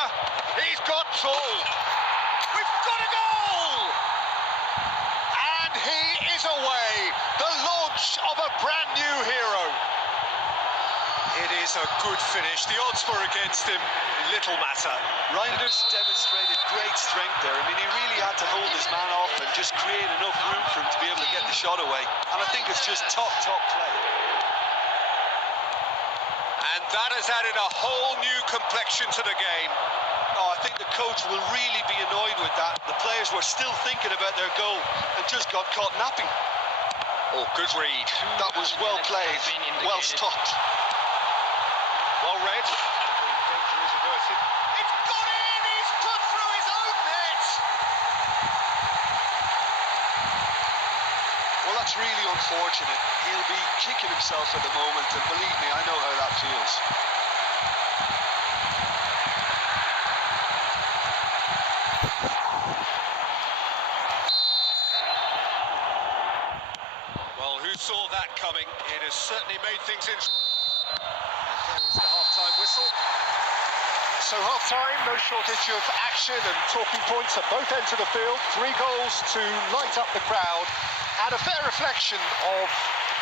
He's got ball. We've got a goal! And he is away. The launch of a brand new hero. It is a good finish. The odds were against him. Little matter. Reinders demonstrated great strength there. I mean, he really had to hold his man off and just create enough room for him to be able to get the shot away. And I think it's just top play. And that has added a whole new complexion to the game. Oh, I think the coach will really be annoyed with that. The players were still thinking about their goal and just got caught napping. Oh, good read. That was well played, well stopped. Well read. Danger is averted. It's got in! He's put through his own net! Well, that's really unfortunate. He'll be kicking himself at the moment, and believe me, I know how that feels. Well, who saw that coming? It has certainly made things interesting. And there is the half-time whistle. So half-time, no shortage of action and talking points at both ends of the field. 3 goals to light up the crowd, and a fair reflection of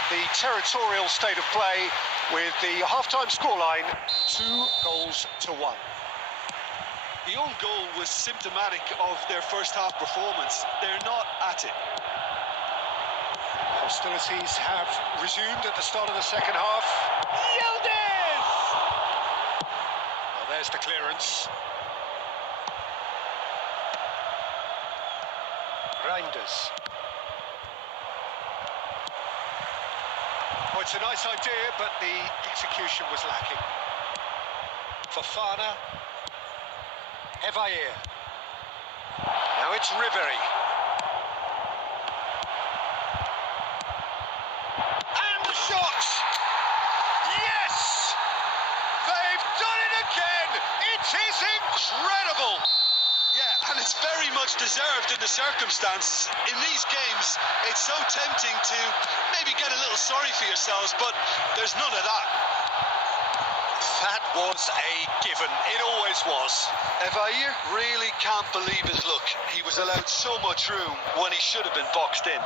the territorial state of play with the half-time scoreline 2-1. The own goal was symptomatic of their first half performance. They're not at it. Hostilities have resumed at the start of the second half. Yildiz! Well, there's the clearance. Reinders. Oh, it's a nice idea, but the execution was lacking. Fofana. Evair. Now it's Ribery. And the shot! Yes! They've done it again! It is incredible! Yeah, and it's very much deserved in the circumstances. In these games, it's so tempting to maybe get a little sorry for yourselves, but there's none of that. That was a given. It always was. Evair really can't believe his luck. He was allowed so much room when he should have been boxed in.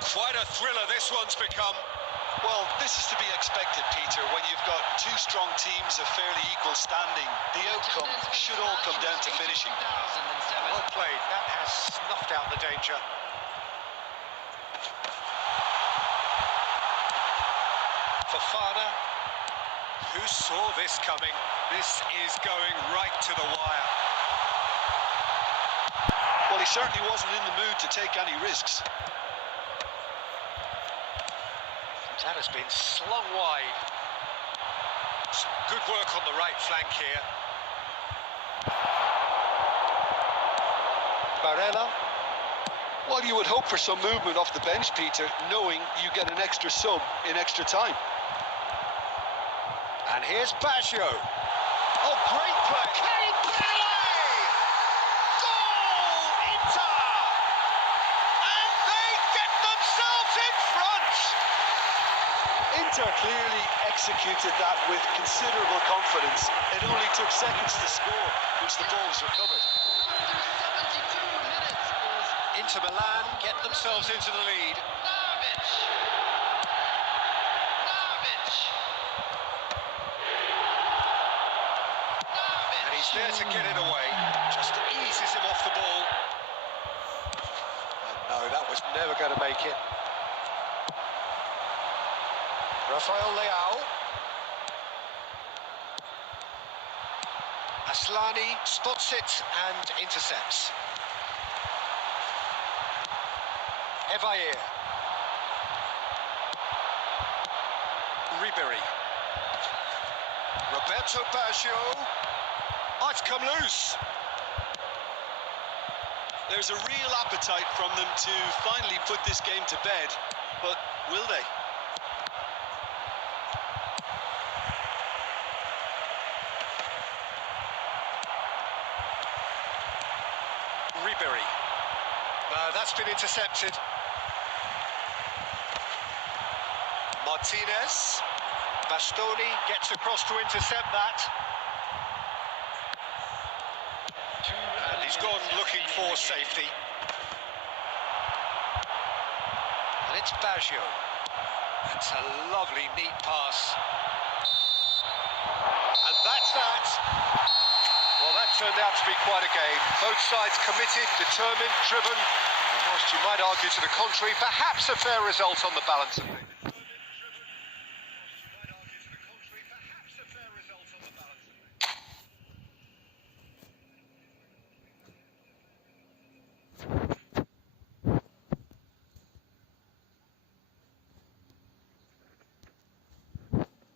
Quite a thriller this one's become. Well, this is to be expected, Peter. When you've got 2 strong teams of fairly equal standing, the outcome should all come down to finishing. Well played. That has snuffed out the danger. Fofana. Who saw this coming? This is going right to the wire. Well, he certainly wasn't in the mood to take any risks. That has been slung wide. Some good work on the right flank here. Barella. Well, you would hope for some movement off the bench, Peter, knowing you get an extra sub in extra time. And here's Baggio. Oh, great play. Can he put it away? Goal, Inter! And they get themselves in front! Inter clearly executed that with considerable confidence. It only took seconds to score once the ball was recovered. After 72 minutes is Inter Milan get themselves into the lead. Vlahovic. And he's there to get it away. Just eases him off the ball. And no, that was never going to make it. Rafael Leao. Aslani spots it and intercepts. Evair. Ribery. Roberto Baggio. Oh, it's come loose. There's a real appetite from them to finally put this game to bed, but will they? Ribery. No, that's been intercepted. Martinez. Bastoni gets across to intercept that. And he's gone looking for safety. And it's Baggio. That's a lovely, neat pass. And that's that. Well, that turned out to be quite a game. Both sides committed, determined, driven. And whilst you might argue to the contrary, perhaps a fair result on the balance of things.